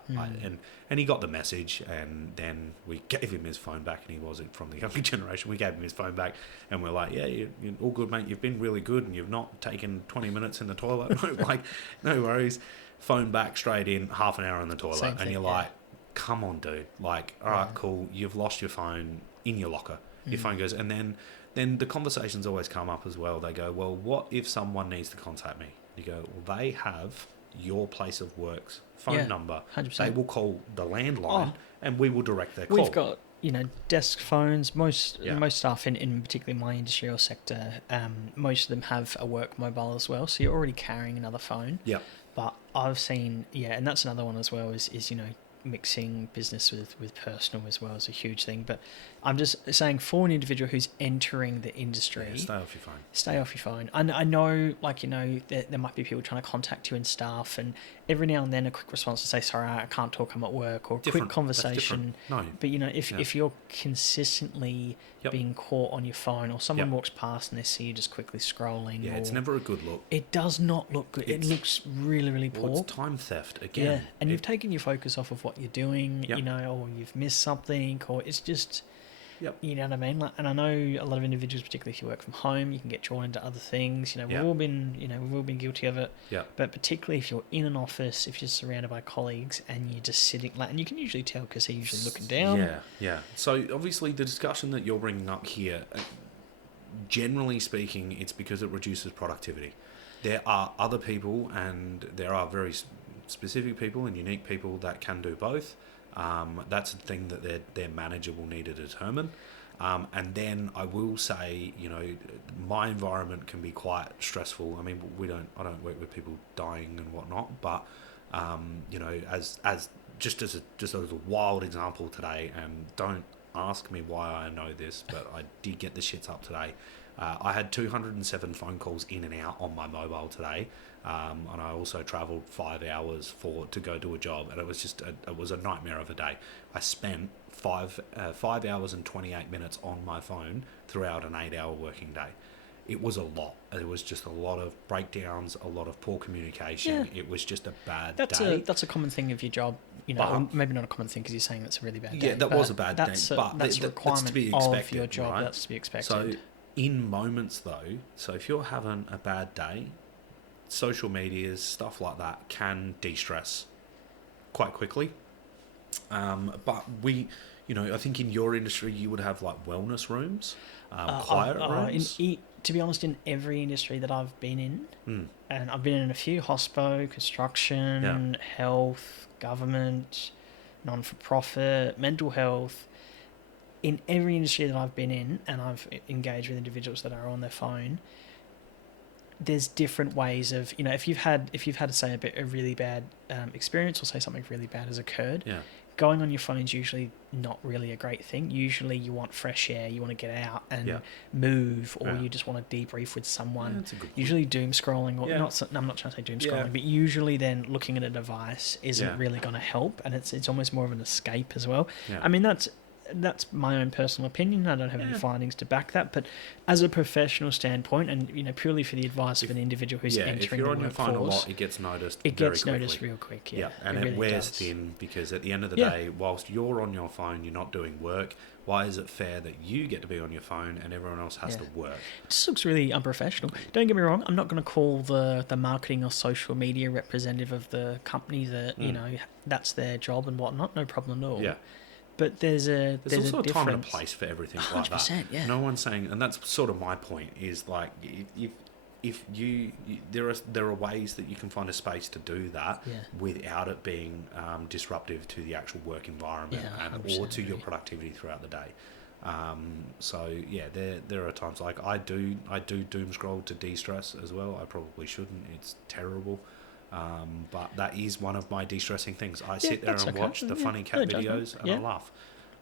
and he got the message, and then we gave him his phone back, and he wasn't from the younger generation. We gave him his phone back, and we're like, yeah, you're all good, mate. You've been really good, and you've not taken 20 minutes in the toilet. No worries. Phone back, straight in, half an hour in the toilet, and you're like, come on, dude. Like, all right, cool. You've lost your phone in your locker. Your phone goes, and then the conversations always come up as well. They go, well, what if someone needs to contact me? You go, well, they have your place of work's phone number. 100%. They will call the landline, and we will direct their call. We've got, desk phones. Most staff in particularly my industry or sector, most of them have a work mobile as well. So you're already carrying another phone. Yeah. But I've seen, and that's another one as well, is mixing business with personal as well is a huge thing. But I'm just saying, for an individual who's entering the industry, stay off your phone. Stay off your phone. I know, there might be people trying to contact you and stuff, and every now and then a quick response to say, sorry, I can't talk, I'm at work, or a quick conversation. No. But if you're consistently being caught on your phone, or someone walks past and they see you just quickly scrolling, it's never a good look. It does not look good. It looks really, really poor. Well, it's time theft again. Yeah, and you've taken your focus off of what you're doing, or you've missed something, or it's just... You know what I mean? And I know a lot of individuals, particularly if you work from home, you can get drawn into other things. We've all been guilty of it. But particularly if you're in an office, if you're surrounded by colleagues and you're just sitting, and you can usually tell because they're usually looking down. Yeah. So obviously the discussion that you're bringing up here, generally speaking, it's because it reduces productivity. There are other people, and there are very specific people and unique people that can do both. That's a thing that their manager will need to determine. And then I will say, my environment can be quite stressful. I mean, I don't work with people dying and whatnot, but as a wild example today, and don't ask me why I know this, but I did get the shits up today. I had 207 phone calls in and out on my mobile today. And I also travelled 5 hours to go do a job, and it was a nightmare of a day. I spent 5 hours and 28 minutes on my phone throughout an 8-hour working day. It was a lot. It was just a lot of breakdowns, a lot of poor communication. It was just a bad day. That's a common thing of your job, or maybe not a common thing because you're saying that's a really bad day. Yeah, that was a bad day. But that's a requirement to be of your job. right? That's to be expected. So In moments though, so if you're having a bad day, social medias, stuff like that can de-stress quite quickly. But I think in your industry you would have like wellness rooms, quiet rooms. To be honest, in every industry that I've been in, and I've been in a few: hospo, construction, health, government, non-for-profit, mental health. In every industry that I've been in, and I've engaged with individuals that are on their phone, there's different ways of, if you've had say a really bad experience, or say something really bad has occurred, going on your phone is usually not really a great thing. Usually you want fresh air, you want to get out and move, or you just want to debrief with someone. That's a good point. Usually doom scrolling, or I'm not trying to say doom scrolling, but usually then looking at a device isn't really going to help, and it's almost more of an escape as well. I mean, that's my own personal opinion. I don't have any findings to back that, but as a professional standpoint, and purely for the advice of an individual who's entering the workforce, if you're on your phone a lot, it gets noticed. Noticed real quick. And it really wears thin, because at the end of the day, whilst you're on your phone, you're not doing work. Why is it fair that you get to be on your phone and everyone else has to work? It just looks really unprofessional. Don't get me wrong. I'm not going to call the marketing or social media representative of the company that that's their job and whatnot. No problem at all. Yeah. But there's also a a time and a place for everything like that. 100%, yeah. No one's saying, and that's sort of my point, is like if you there are ways that you can find a space to do that without it being disruptive to the actual work environment or to your productivity throughout the day. There are times like I do doom scroll to de-stress as well. I probably shouldn't. It's terrible. But that is one of my de-stressing things. I sit there and watch the funny cat videos and I laugh.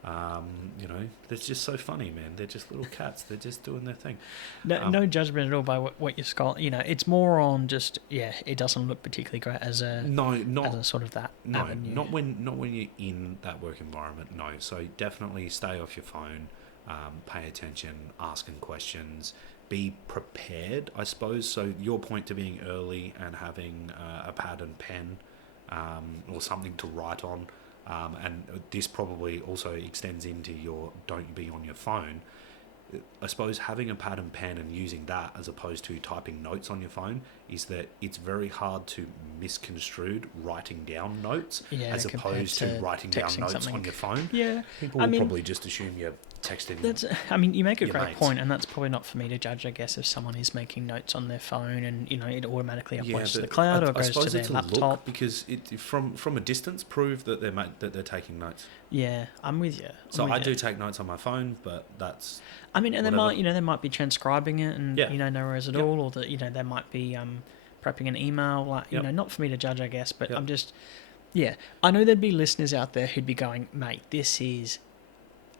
They're just so funny, man. They're just little cats. They're just doing their thing. No judgment at all by what you're scrolling. It's more on just it doesn't look particularly great as a as a sort of that avenue. not when you're in that work environment. No, so definitely stay off your phone. Pay attention, asking questions. Be prepared, I suppose. So your point to being early and having a pad and pen or something to write on, and this probably also extends into your don't be on your phone. I suppose having a pad and pen and using that as opposed to typing notes on your phone is that it's very hard to misconstrued writing down notes as opposed to writing down notes on your phone. Yeah. People will probably just assume you're texting. You make a great point, and that's probably not for me to judge, I guess, if someone is making notes on their phone and, it automatically uploads to the cloud or goes to their laptop. Because it from a distance prove that they're taking notes. Yeah, I'm with you. I do take notes on my phone, but that's... and they might be transcribing it and, no worries at all, or that, they might be prepping an email, not for me to judge, I guess, but I'm just... Yeah, I know there'd be listeners out there who'd be going, mate, this is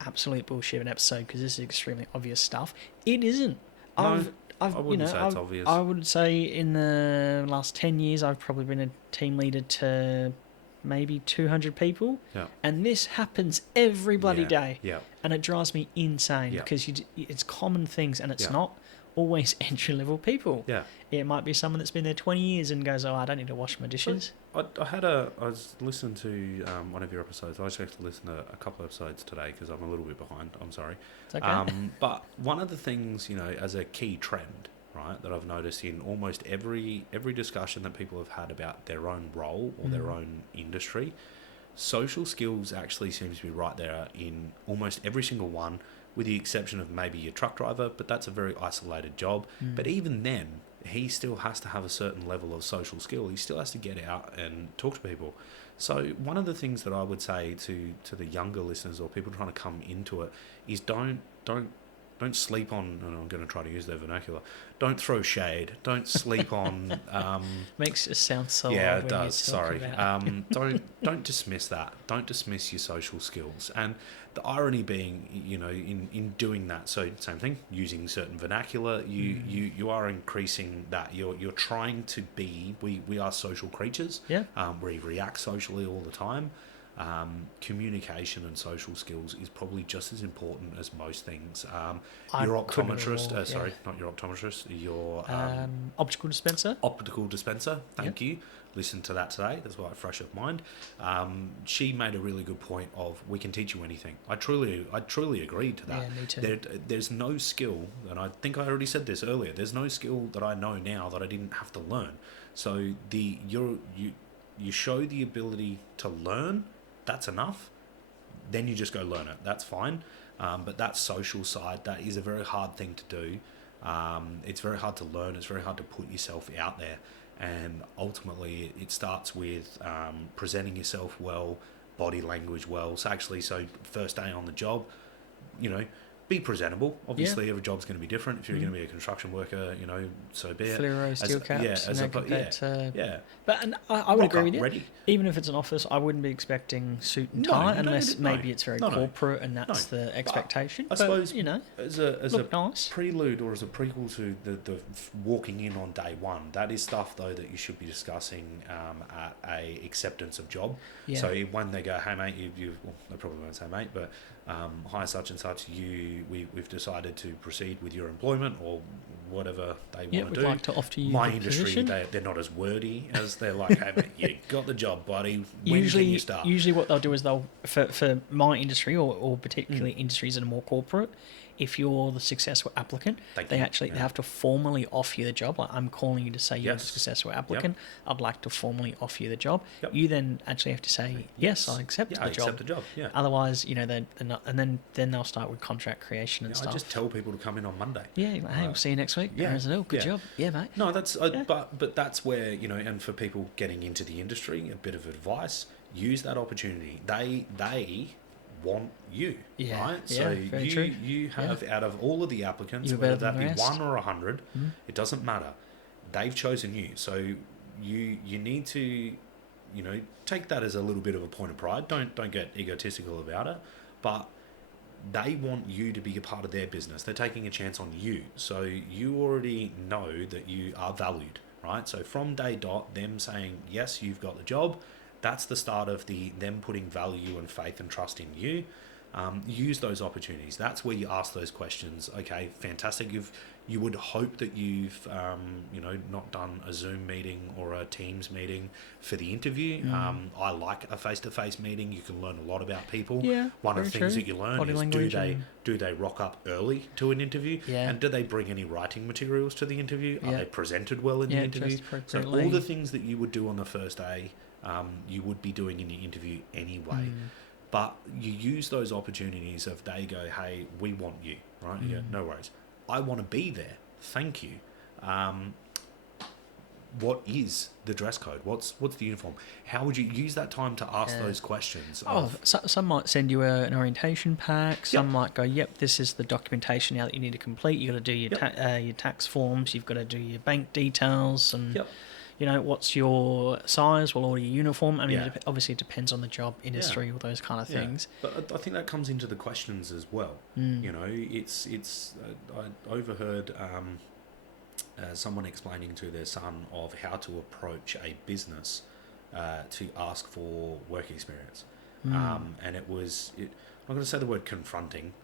absolute bullshit of an episode because this is extremely obvious stuff. It isn't. I wouldn't say it's obvious. I would say in the last 10 years, I've probably been a team leader to maybe 200 people. Yeah. And this happens every bloody day. Yeah. And it drives me insane because it's common things and it's not always entry-level people. Yeah. It might be someone that's been there 20 years and goes, I don't need to wash my dishes. I was listening to one of your episodes. I actually listened to a couple of episodes today because I'm a little bit behind. I'm sorry. It's okay. But one of the things, as a key trend, right, that I've noticed in almost every discussion that people have had about their own role or their own industry, social skills actually seems to be right there in almost every single one, with the exception of maybe your truck driver, but that's a very isolated job. But even then, he still has to have a certain level of social skill. He still has to get out and talk to people. So one of the things that I would say to the younger listeners or people trying to come into it is don't sleep on, and I'm going to try to use their vernacular, don't throw shade, don't sleep on... Makes it sound so yeah, it does, sorry. Don't dismiss that. Don't dismiss your social skills. And the irony being, in doing that, so same thing, using certain vernacular, you are increasing that. You're trying to be... We are social creatures. Yeah. We react socially all the time. Communication and social skills is probably just as important as most things. I Your couldn't agree optometrist, more, sorry, not your optometrist, your optical dispenser. optical dispenser, thank you. Listened to that today, that's why I fresh of mind. She made a really good point of we can teach you anything. I truly agreed to that. Yeah, me too. There's no skill, and I think I already said this earlier, there's no skill that I know now that I didn't have to learn. So you show the ability to learn, that's enough. Then you just go learn it. That's fine. But that social side, that is a very hard thing to do. It's very hard to learn. It's very hard to put yourself out there. And ultimately, it starts with presenting yourself well, body language well. So first day on the job, be presentable. Obviously, every job's going to be different. If you're going to be a construction worker, so be it. Fluoro steel caps. But and I would agree with you. Ready. Even if it's an office, I wouldn't be expecting suit and tie unless maybe it's very corporate and that's the expectation. But I suppose as a nice. prelude or as a prequel to the walking in on day one, that is stuff though that you should be discussing at a acceptance of job. Yeah. So when they go, hey mate, well, they probably won't say mate, but hi such and such, we've decided to proceed with your employment or whatever they want to do. Like to offer you my the industry, position. They're not as wordy as they're like, hey mate, you got the job, buddy. When can you start? Usually what they'll do is for my industry or particularly industries that are more corporate, if you're the successful applicant, they have to formally offer you the job. Like, I'm calling you to say you're the successful applicant. I'd like to formally offer you the job. You then actually have to say, yes, I accept the job. Accept the job. Yeah. Otherwise, they're not, and then they'll start with contract creation and stuff. I just tell people to come in on Monday. Yeah, like, hey, we'll see you next week. Yeah. Good job. Yeah, mate. No, that's but that's where and for people getting into the industry, a bit of advice: use that opportunity. They want you, right? So you have out of all of the applicants, whether that be 1 or 100, it doesn't matter. They've chosen you, so you need to, take that as a little bit of a point of pride. Don't get egotistical about it, but they want you to be a part of their business. They're taking a chance on you, so you already know that you are valued, right? So from day dot, them saying yes, you've got the job. That's the start of them putting value and faith and trust in you. Use those opportunities. That's where you ask those questions. Okay, fantastic. You would hope that you've not done a Zoom meeting or a Teams meeting for the interview. I like a face-to-face meeting. You can learn a lot about people. Yeah, one of the things that you learn is do they rock up early to an interview? Yeah. And do they bring any writing materials to the interview? Are they presented well in the interview? So all the things that you would do on the first day, you would be doing in the interview anyway. But you use those opportunities of they go, hey, we want you, right? You go, no worries. I want to be there. Thank you. What is the dress code? What's the uniform? How would you use that time to ask those questions? Some might send you an orientation pack. Some might go, yep, this is the documentation now that you need to complete. You've got to do your tax forms. You've got to do your bank details and... what's your size? We'll order your uniform. I mean, obviously it depends on the job, industry, all those kind of things. But I think that comes into the questions as well. It's I overheard someone explaining to their son of how to approach a business to ask for work experience. And it was, I'm not going to say the word confronting,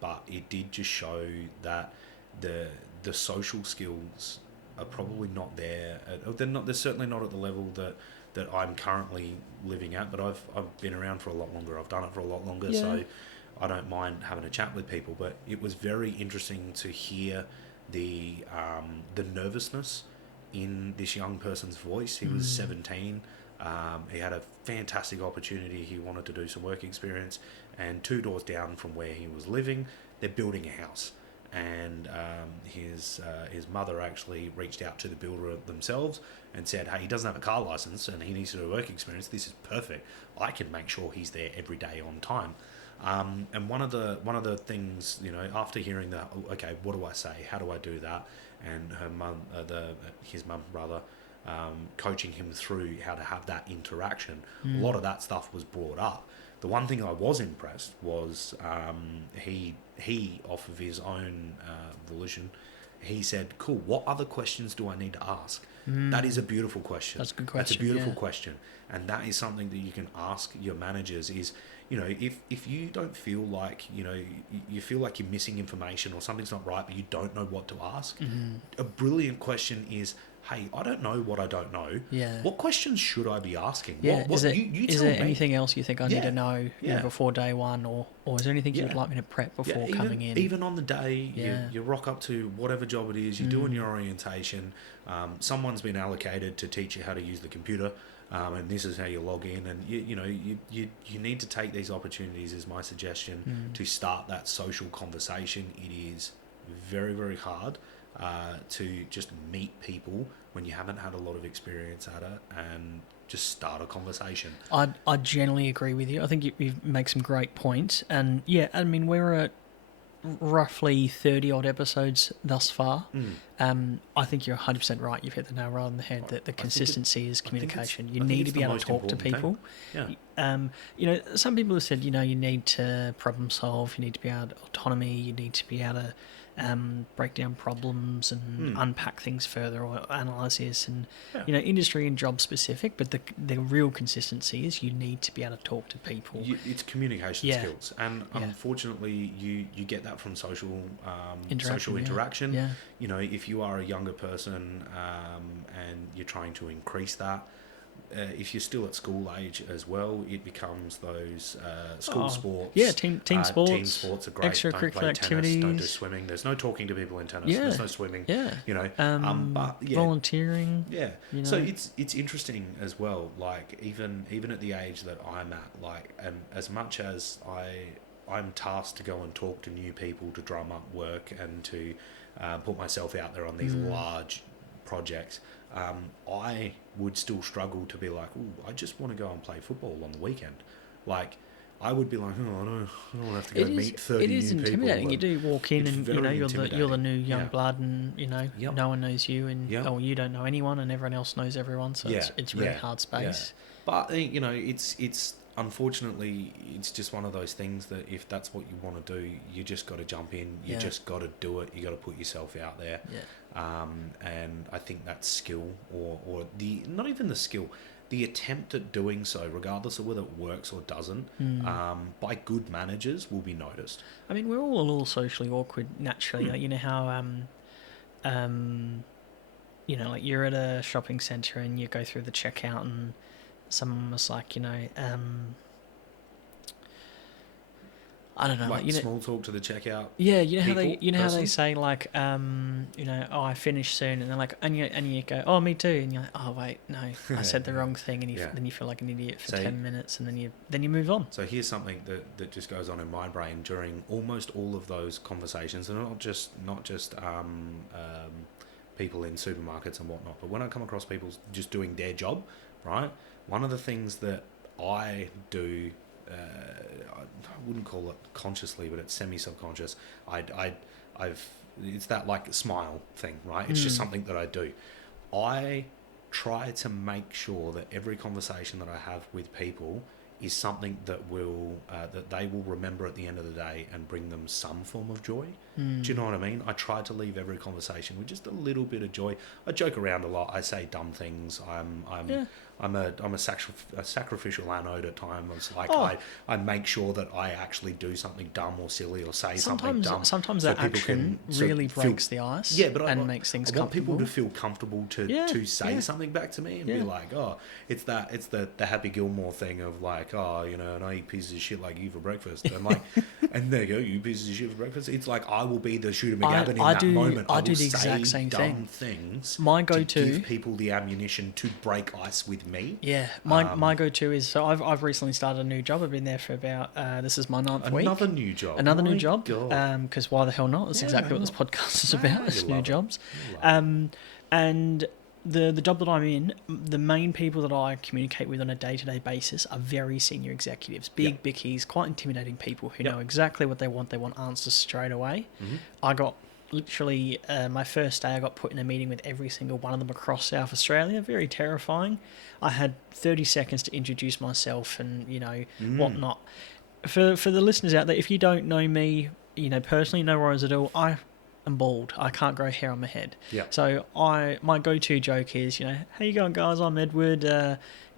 but it did just show that the social skills are probably not there. They're certainly not at the level that I'm currently living at. But I've been around for a lot longer. I've done it for a lot longer, so I don't mind having a chat with people. But it was very interesting to hear the nervousness in this young person's voice. He was 17. He had a fantastic opportunity. He wanted to do some work experience, and 2 doors down from where he was living, they're building a house. And his mother actually reached out to the builder themselves and said, hey, he doesn't have a car license and he needs to do work experience. This is perfect. I can make sure he's there every day on time. And one of the things, after hearing that, okay, what do I say? How do I do that? And his mum coaching him through how to have that interaction. A lot of that stuff was brought up. The one thing I was impressed was he off of his own volition He said, cool, what other questions do I need to ask? That is a beautiful question. That's a good question. That's a beautiful question. And that is something that you can ask your managers is, if you don't feel like, you feel like you're missing information or something's not right, but you don't know what to ask, a brilliant question is, hey, I don't know what I don't know. Yeah. What questions should I be asking? Yeah. Is there anything else you think I need to know Yeah. before day one, or is there anything you'd like me to prep before coming in? Even on the day, you rock up to whatever job it is, you're doing your orientation. Someone's been allocated to teach you how to use the computer, and this is how you log in. And you need to take these opportunities, is my suggestion, to start that social conversation. It is very, very hard to just meet people when you haven't had a lot of experience at it, and just start a conversation. I generally agree with you. I think you make some great points. And yeah, I mean, we're at roughly 30 odd episodes thus far. I think you're 100% right. You've hit the nail right on the head, that the consistency is communication. You need to be able to talk to people. Some people have said, you need to problem solve, you need to be able to autonomy, you need to be able to break down problems and unpack things further, or analyze this, and industry and job specific, but the real consistency is you need to be able to talk to people. It's communication skills, and unfortunately you get that from social interaction. If you are a younger person and you're trying to increase that, if you're still at school age as well, it becomes those school sports. Yeah, team sports. Team sports are great. Extracurricular don't play activities. Tennis, don't do swimming. There's no talking to people in tennis. Yeah. There's no swimming. Yeah. But volunteering. Yeah. So it's interesting as well. Like even at the age that I'm at, and as much as I'm tasked to go and talk to new people, to drum up work, and to put myself out there on these large projects, I would still struggle to be like, ooh, I just want to go and play football on the weekend. Like, I would be like, I don't have to go meet 30 new people. It is intimidating. You do walk in and, you're the new young blood, and, no one knows you, and you don't know anyone, and everyone else knows everyone, so it's really hard space. But, it's unfortunately, it's just one of those things that if that's what you want to do, you just got to jump in. You just got to do it. You got to put yourself out there. And I think that skill, or the not even the skill, the attempt at doing so, regardless of whether it works or doesn't, by good managers, will be noticed. I mean, we're all a little socially awkward naturally. Like, you know how, like you're at a shopping centre and you go through the checkout and someone was like, I don't know, like small talk to the checkout. Yeah, how they say like, I finished soon, and they're like, and you go, oh, me too, and you're like, oh wait, no, I said the wrong thing, and then you feel like an idiot for 10 minutes, and then you move on. So here's something that just goes on in my brain during almost all of those conversations, and not just people in supermarkets and whatnot, but when I come across people just doing their job, right? One of the things that I do, I wouldn't call it consciously, but it's semi-subconscious. It's that like smile thing, right? It's just something that I do. I try to make sure that every conversation that I have with people is something that that they will remember at the end of the day and bring them some form of joy. Do you know what I mean? I try to leave every conversation with just a little bit of joy. I joke around a lot. I say dumb things. I'm a sacrificial anode at times. Like I make sure that I actually do something dumb or silly or say something dumb. Sometimes that action really breaks the ice. And makes things comfortable. I want people to feel comfortable to say something back to me and be like, oh, it's the Happy Gilmore thing of like, oh, and I eat pieces of shit like you for breakfast. And like, and there you go, you pieces of shit for breakfast. It's like I will be the Shooter McGavin in that moment. I do the exact same thing. Things. My go-to to give people the ammunition to break ice with me. Yeah, my go-to is, so I've recently started a new job. I've been there for about this is my 9th week. Another new job. New job. Because why the hell not? That's exactly what this podcast is about. It's new jobs. And the job that I'm in, the main people that I communicate with on a day-to-day basis are very senior executives, big bickies, quite intimidating people who know exactly what they want. They want answers straight away. I got literally my first day I got put in a meeting with every single one of them across South Australia. Very terrifying. I had 30 seconds to introduce myself and whatnot. For the listeners out there, if you don't know me personally, no worries at all. am bald. I can't grow hair on my head. Yeah. So my go-to joke is, you know, how you going, guys? I'm Edward.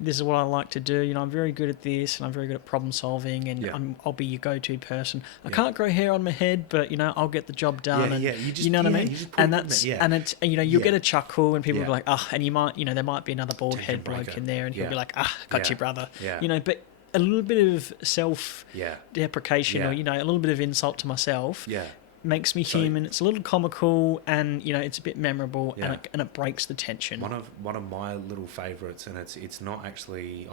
This is what I like to do. You know, I'm very good at this, and I'm very good at problem solving, and Yeah. I'll be your go-to person. I Yeah. can't grow hair on my head, but you know, I'll get the job done. Yeah, and you just- you know what I yeah, mean? you just put And it in that's there, yeah. and it's, you know, you'll Yeah. get a chuckle, and people will Yeah. be like, ah, and you might, you know, there might be another bald Tension head bloke breaker. in there, and he'll Yeah. be like, ah, got Yeah. you, brother. Yeah. You know, but a little bit of self Yeah. deprecation, Yeah. or you know, a little bit of insult to myself. Yeah. Makes me So- human. It's a little comical, and you know, it's a bit memorable, Yeah. and it breaks the tension. One of my little favourites, and it's not actually.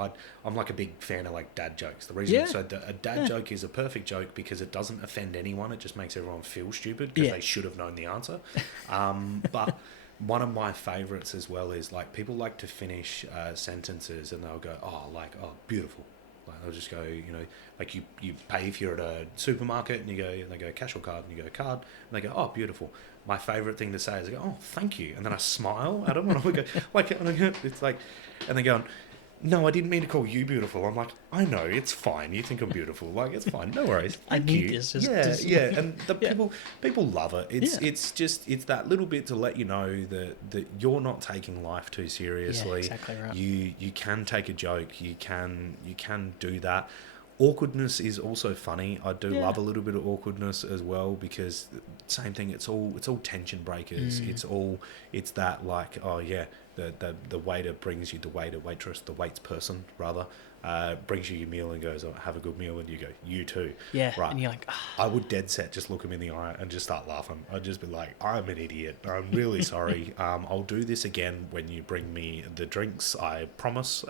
I'm like a big fan of like dad jokes. The reason Yeah. so a dad Yeah. joke is a perfect joke because it doesn't offend anyone. It just makes everyone feel stupid because Yeah. they should have known the answer. But one of my favourites as well is like people like to finish sentences and they'll go, oh, beautiful. Like they'll just go, you know, like you pay if you're at a supermarket and they go cash or card, and you go card, and they go, oh, beautiful. My favourite thing to say is I go, oh, thank you, and then I smile at them and I go like, and I go, it's like, and they're going, no, I didn't mean to call you beautiful. I'm like, I know, it's fine. You think I'm beautiful. Like, it's fine. No worries. I Thank need you. this. Yeah. And the Yeah. people love it. Yeah. It's that little bit to let you know that you're not taking life too seriously. Yeah, exactly right. You can take a joke. You can do that. Awkwardness is also funny. I do Yeah. love a little bit of awkwardness as well because same thing. It's all tension breakers. It's that like, oh yeah, the waiter brings you, the waitress, the waits person rather, brings you your meal and goes, oh, have a good meal, and you go, you too. Yeah, Right. and you're like, ah. I would dead set just look him in the eye and just start laughing. I'd just be like, I'm an idiot. I'm really sorry. I'll do this again when you bring me the drinks. I promise.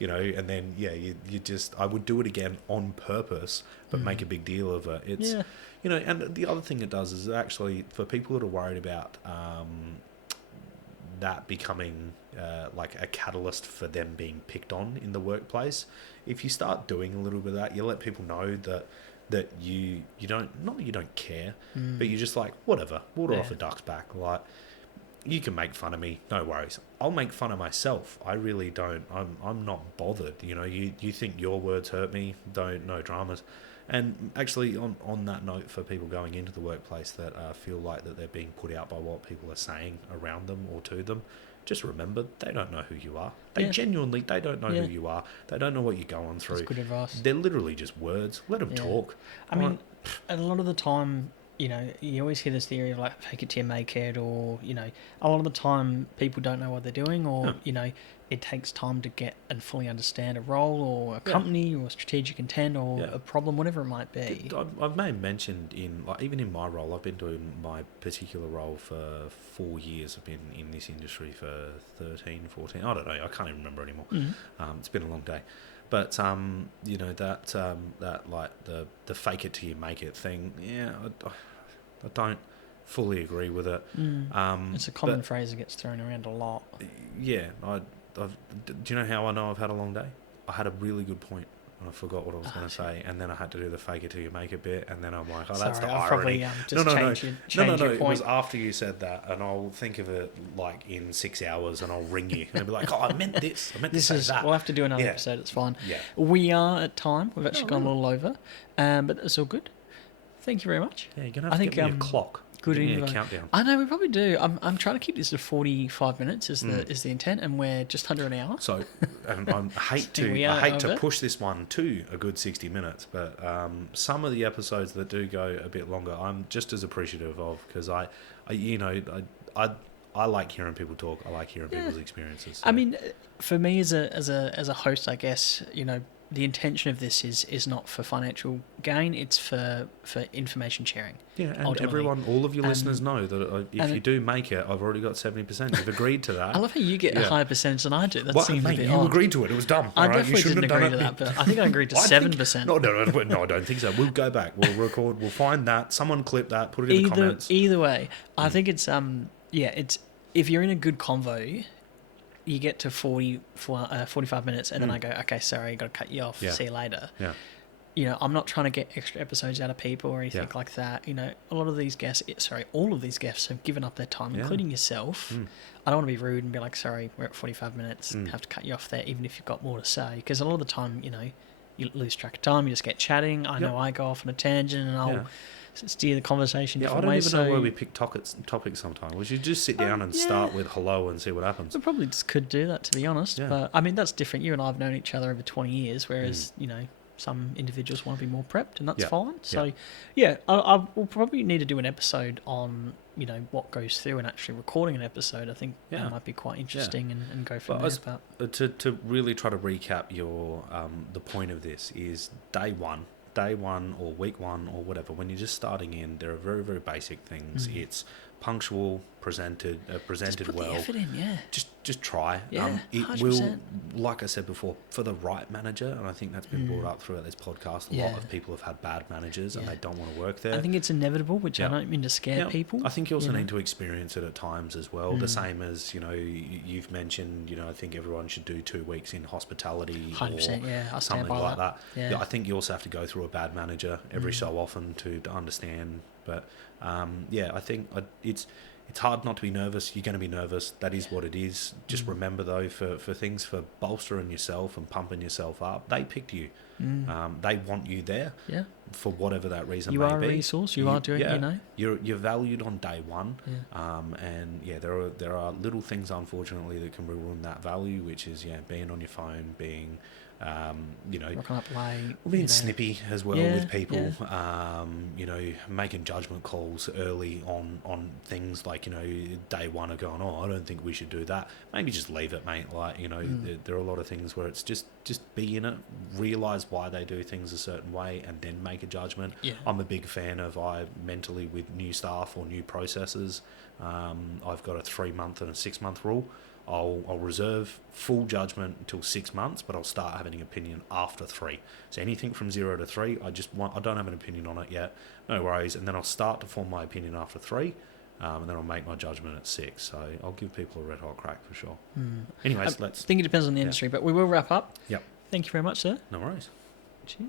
You know, and then you just, I would do it again on purpose, but make a big deal of it. It's, Yeah. you know, and the other thing it does is actually for people that are worried about that becoming like a catalyst for them being picked on in the workplace. If you start doing a little bit of that, you let people know that you don't, not that you don't care, but you're just like, whatever, water off a duck's back. Like, you can make fun of me, no worries. I'll make fun of myself. I really don't. I'm not bothered. You know, you think your words hurt me, no dramas. And actually, on that note, for people going into the workplace that feel like that they're being put out by what people are saying around them or to them, just remember, they don't know who you are. They genuinely, they don't know who you are. They don't know what you're going through. That's good advice. They're literally just words. Let them talk. I mean, a lot of the time, you know, you always hear this theory of like fake it till you make it, or, you know, a lot of the time people don't know what they're doing, or, you know, it takes time to get and fully understand a role or a company or strategic intent or a problem, whatever it might be. I've may have mentioned even in my role, I've been doing my particular role for 4 years. I've been in this industry for 13, 14, I don't know, I can't even remember anymore. It's been a long day. But you know, that like the fake it till you make it thing, I don't fully agree with it. It's a common phrase that gets thrown around a lot. Yeah, do you know how I know I've had a long day? I had a really good point and I forgot what I was going to say, and then I had to do the fake it till you make it bit, and then I'm like, oh, that's the I'll irony. probably just change your It point. was after you said that, and I'll think of it like in 6 hours, and I'll ring you and I'll be like, oh, I meant this. I meant to say that. We'll have to do another episode. It's fine. Yeah. We are at time. We've actually gone a little over, but it's all good. Thank you very much. Yeah, you're gonna have to give me a clock. Good Give me a info. countdown. I know we probably do. I'm trying to keep this to 45 minutes is the intent, and we're just under an hour. So, and I hate to push this one to a good 60 minutes, but some of the episodes that do go a bit longer, I'm just as appreciative of, because I like hearing people talk. I like hearing people's experiences. So. I mean, for me as a host, I guess, you know, the intention of this is not for financial gain. It's for information sharing. Yeah, and ultimately. everyone, all of your listeners know that if you do make it, I've already got 70%. You've agreed to that. I love how you get a higher percentage than I do. That seems a bit you odd. agreed to it. It was dumb. I right? definitely didn't agree to that, but I think I agreed to 7%. No, I don't think so. We'll go back. We'll record. We'll find that. Someone clip that. Put it in the comments. Either way, I think it's it's if you're in a good convo, you get to 45 minutes, and then I go, okay, sorry, got to cut you off. Yeah. See you later. Yeah. You know, I'm not trying to get extra episodes out of people or anything like that. You know, all of these guests have given up their time, including yourself. I don't want to be rude and be like, sorry, we're at 45 minutes, have to cut you off there, even if you've got more to say. Because a lot of the time, you know, you lose track of time, you just get chatting. I know I go off on a tangent and I'll steer the conversation Yeah, I different don't ways. even know where we pick topics sometimes. We should just sit down and start with hello and see what happens. We probably just could do that, to be honest. Yeah. But I mean, that's different. You and I have known each other over 20 years, whereas some individuals want to be more prepped, and that's fine. So, I will probably need to do an episode on what goes through and actually recording an episode. I think that might be quite interesting and go from there. But to really try to recap your the point of this is day one or week one or whatever, when you're just starting in, there are very, very basic things. It's punctual, presented just put well. The effort in, Just try. Yeah, it 100%. will, like I said before, for the right manager, and I think that's been brought up throughout this podcast. A lot of people have had bad managers and they don't want to work there. I think it's inevitable, which I don't mean to scare people. I think you also need to experience it at times as well. The same as, you've mentioned, I think everyone should do 2 weeks in hospitality 100%, or something like that. Yeah. I think you also have to go through a bad manager every so often to understand. But, I think it's hard not to be nervous. You're going to be nervous. That is what it is. Just remember, though, for things, for bolstering yourself and pumping yourself up, they picked you. They want you there for whatever that reason may be. You are a resource. You are doing, You're valued on day one. There are little things, unfortunately, that can ruin that value, which is, being on your phone, being... rocking up late, being snippy as well with people, making judgment calls early on things like, day one are going, I don't think we should do that. Maybe just leave it, mate. Like, there are a lot of things where it's just be in it, realise why they do things a certain way, and then make a judgment. Yeah. I'm a big fan of mentally with new staff or new processes. I've got a 3-month and a 6-month rule. I'll reserve full judgment until 6 months, but I'll start having an opinion after 3. So anything from 0 to 3, I don't have an opinion on it yet. No worries. And then I'll start to form my opinion after 3, and then I'll make my judgment at 6. So I'll give people a red hot crack for sure. Anyways, I think it depends on the industry, but we will wrap up. Yep. Thank you very much, sir. No worries. Cheers.